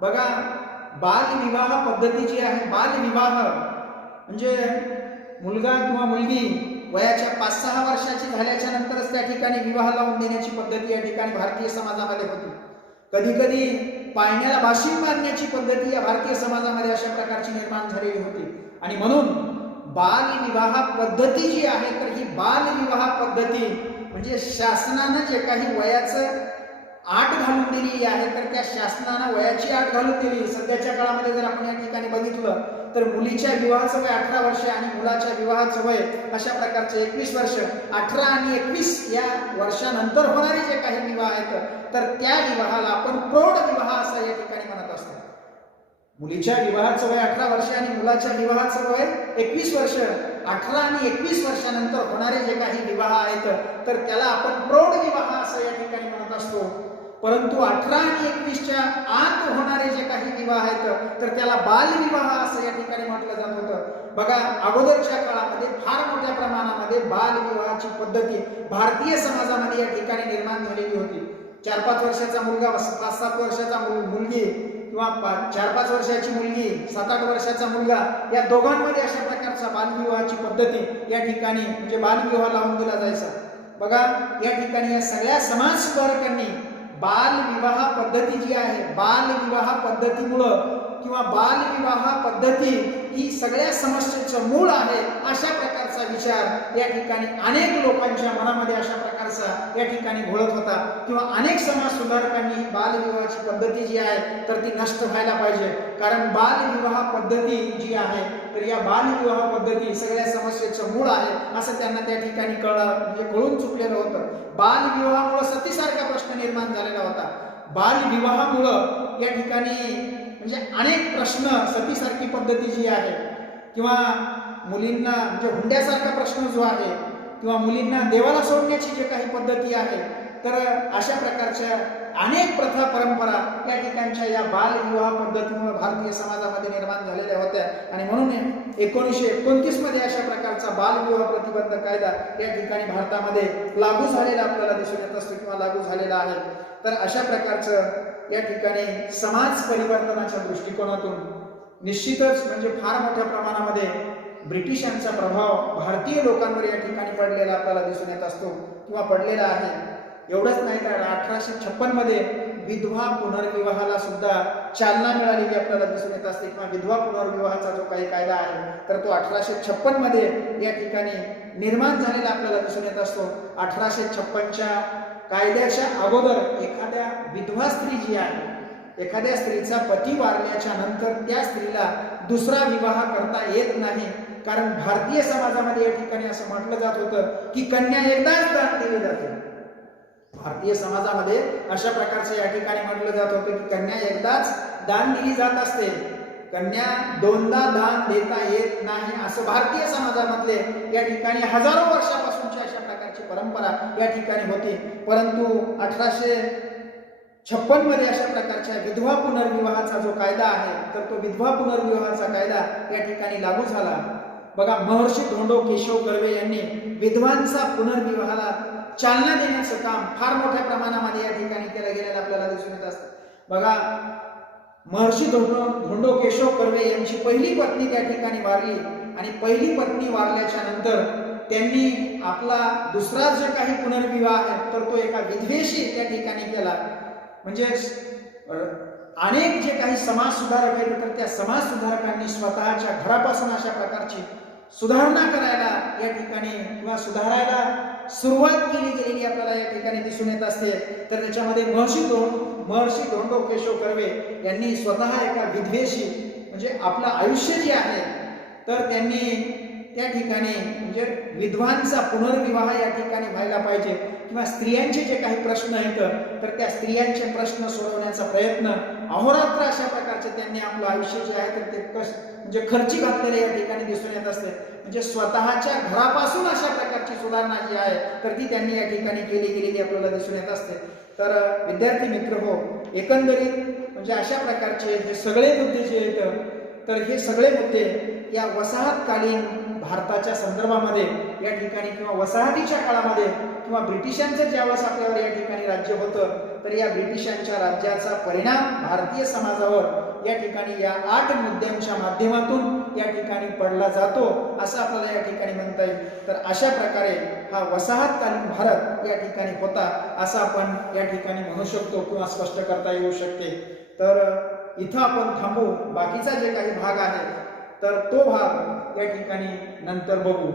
बघा, बालविवाह पद्धती जी आहे, बालविवाह म्हणजे मुलगा किंवा मुलगी वयाच्या 5-6 वर्षाची झाल्याच्या नंतरच त्या ठिकाणी विवाह लावून देण्याची पद्धती या ठिकाणी भारतीय समाजामध्ये होती. कधी कधी पाळण्याला बाशिंग मारण्याची पद्धती या भारतीय समाजामध्ये अशा प्रकारची निर्माण झालेली होती. आणि म्हणून बालविवाह पद्धती जी आहे तर ही बालविवाह पद्धती म्हणजे शासनानं जे काही वयाचं आट घालून दिलेली आहे तर त्या शासनानं वयाची आट घालून दिली. सध्याच्या काळामध्ये जर आपण या ठिकाणी बघितलं तर मुलीच्या विवाहाचं वय 18 वर्ष आणि मुलाच्या विवाहाचं वय अशा प्रकारचे 21 वर्ष. 18 आणि 21 या वर्षानंतर होणारे जे काही विवाह आहेत तर त्या विवाहाला आपण प्रौढ विवाह असं या ठिकाणी म्हणत असतो. मुलीच्या विवाहाचं वय 18 वर्ष आणि मुलाच्या विवाहाचं वय 21 वर्ष. 18 आणि 21 वर्षानंतर होणारे जे काही विवाह आहेत तर त्याला आपण प्रौढ विवाह असं या ठिकाणी म्हणत असतो. परंतु 18 आणि 21च्या आत होणारे जे काही विवाह आहेत तर त्याला बालविवाह असं या ठिकाणी म्हटलं जात होतं. बघा, अगोदरच्या काळामध्ये फार मोठ्या प्रमाणामध्ये बालविवाहाची पद्धती भारतीय समाजामध्ये या ठिकाणी निर्माण झालेली होती. 4-5 वर्षाचा मुलगा, 5-7 वर्षाचा मुलगी किंवा 4-5 वर्षाची मुलगी, 7-8 वर्षाचा मुलगा, या दोघांमध्ये अशा प्रकारचा बालविवाहाची पद्धती या ठिकाणी म्हणजे बालविवाह लावून दिला जायचा. बघा, या ठिकाणी या सगळ्या समाज सुधारकांनी बालविवाह पद्धती जी आहे, बालविवाह पद्धतीमुळं किंवा बालविवाह पद्धती ही सगळ्या समस्येचं मूळ आहे अशा प्रकारचा विचार या ठिकाणी अनेक लोकांच्या मनामध्ये अशा प्रकारचा या ठिकाणी घोळत होता. किंवा अनेक समाज सुधारकांनी ही बालविवाहाची पद्धती जी आहे तर ती नष्ट व्हायला पाहिजे. कारण बालविवाह पद्धती जी आहे तर या बालविवाह पद्धती सगळ्या समस्येचं मूळ आहे असं त्यांना त्या ठिकाणी कळून चुकलेलं होतं. बालविवाहामुळे सतीसारखा प्रश्न निर्माण झालेला होता. बालविवाहामुळं या ठिकाणी म्हणजे अनेक प्रश्न, सतीसारखी पद्धती जी आहे किंवा मुलींना म्हणजे हुंड्यासारखा प्रश्न जो आहे किंवा मुलींना देवाला सोडण्याची जे काही पद्धती आहे तर अशा प्रकारच्या अनेक प्रथा परंपरा या ठिकाणच्या या बालविवाह पद्धतीमुळे भारतीय समाजामध्ये निर्माण झालेल्या होत्या. आणि म्हणून 1929 मध्ये अशा प्रकारचा बालविवाह प्रतिबंध कायदा या ठिकाणी भारतामध्ये लागू झालेला आपल्याला दिसून येत असतो किंवा लागू झालेला आहे. तर अशा प्रकारचं या ठिकाणी समाज परिवर्तनाच्या दृष्टिकोनातून निश्चितच म्हणजे फार मोठ्या प्रमाणामध्ये ब्रिटिशांचा प्रभाव भारतीय लोकांवर या ठिकाणी पडलेला आपल्याला दिसून येत असतो किंवा पडलेला आहे. एवढंच नाही तर 1856 मध्ये विधवा पुनर्विवाहाला सुद्धा चालना मिळालेली आपल्याला दिसून येत असते किंवा विधवा पुनर्विवाहाचा जो काही कायदा आहे तर तो 1856 मध्ये या ठिकाणी निर्माण झालेला आपल्याला दिसून येत असतो. 1856च्या कायद्याच्या अगोदर एखाद्या विधवा स्त्री जी आहे, एखाद्या स्त्रीचा पती वारल्याच्या नंतर त्या स्त्रीला दुसरा विवाह करता येत नाही. कारण भारतीय समाजामध्ये या ठिकाणी असं म्हटलं जात होतं की कन्या एकदाच दान दिली जाते. भारतीय समाजामध्ये अशा प्रकारचं या ठिकाणी म्हटलं जात होतं की कन्या एकदाच दान दिली जात असते, कन्या दोनदा दान देता येत नाही असं भारतीय समाजामधले या ठिकाणी हजारो वर्षापासूनची अशा प्रकारची परंपरा या ठिकाणी होती. परंतु 1856 मध्ये अशा प्रकारच्या विधवा पुनर्विवाहाचा जो कायदा आहे तर तो विधवा पुनर्विवाहाचा कायदा या ठिकाणी लागू झाला. बघा, महर्षी धोंडो केशव कर्वे यांनी विधवांचा पुनर्विवाहाला चालना देण्याचं काम फार मोठ्या प्रमाणामध्ये या ठिकाणी केलं गेलेलं आपल्याला दिसून येत असतं. बघा, महर्षी धोंडो केशव कर्वे यांची पहिली पत्नी त्या ठिकाणी वारली आणि पहिली पत्नी वारल्याच्या नंतर त्यांनी आपला दुसरा जे काही पुनर्विवाह आहे तर तो एका विधवेशी त्या ठिकाणी केला. म्हणजे अनेक जे काही समाज सुधारक आहेत तर त्या समाज सुधारकांनी स्वतःच्या घरापासून अशा प्रकारची सुधारणा करायला या ठिकाणी किंवा सुधारायला सुरुवात केली गेलेली आपल्याला या ठिकाणी दिसून येत असते. तर त्याच्यामध्ये महर्षी धोंडो केशव कर्वे यांनी स्वतः एका विधवेशी म्हणजे आपलं आयुष्य जे आहे तर त्यांनी त्या ठिकाणी म्हणजे विधवांचा पुनर्विवाह या ठिकाणी व्हायला पाहिजे किंवा स्त्रियांचे जे काही प्रश्न आहेत तर त्या स्त्रियांचे प्रश्न सोडवण्याचा प्रयत्न अहोरात्र अशा प्रकारचे त्यांनी आपलं आयुष्य जे आहे तर ते म्हणजे खर्ची घातलेले या ठिकाणी दिसून येत असते. म्हणजे स्वतःच्या घरापासून अशा प्रकारची सुधारणा जी आहे तर ती त्यांनी या ठिकाणी केली गेलेली आपल्याला दिसून येत असते. तर विद्यार्थी मित्र हो, एकंदरीत म्हणजे अशा प्रकारचे हे सगळे मुद्दे जे आहेत तर हे सगळे मुद्दे या वसाहतकालीन भारताच्या संदर्भामध्ये या ठिकाणी किंवा वसाहतीच्या काळामध्ये किंवा ब्रिटिशांचं ज्यावेळेस आपल्यावर या ठिकाणी राज्य होतं तर या ब्रिटिशांच्या राज्याचा परिणाम भारतीय समाजावर या ठिकाणी या 8 मुद्द्यांच्या माध्यमातून या ठिकाणी पडला जातो असं आपल्याला या ठिकाणी म्हणता येईल. तर अशा प्रकारे हा वसाहतकालीन भारत या ठिकाणी होता असं आपण या ठिकाणी म्हणू शकतो किंवा स्पष्ट करता येऊ शकते. तर इथं आपण थांबू. बाकीचा जे काही भाग आहे तर तो भाग या ठिकाणी नंतर बघू.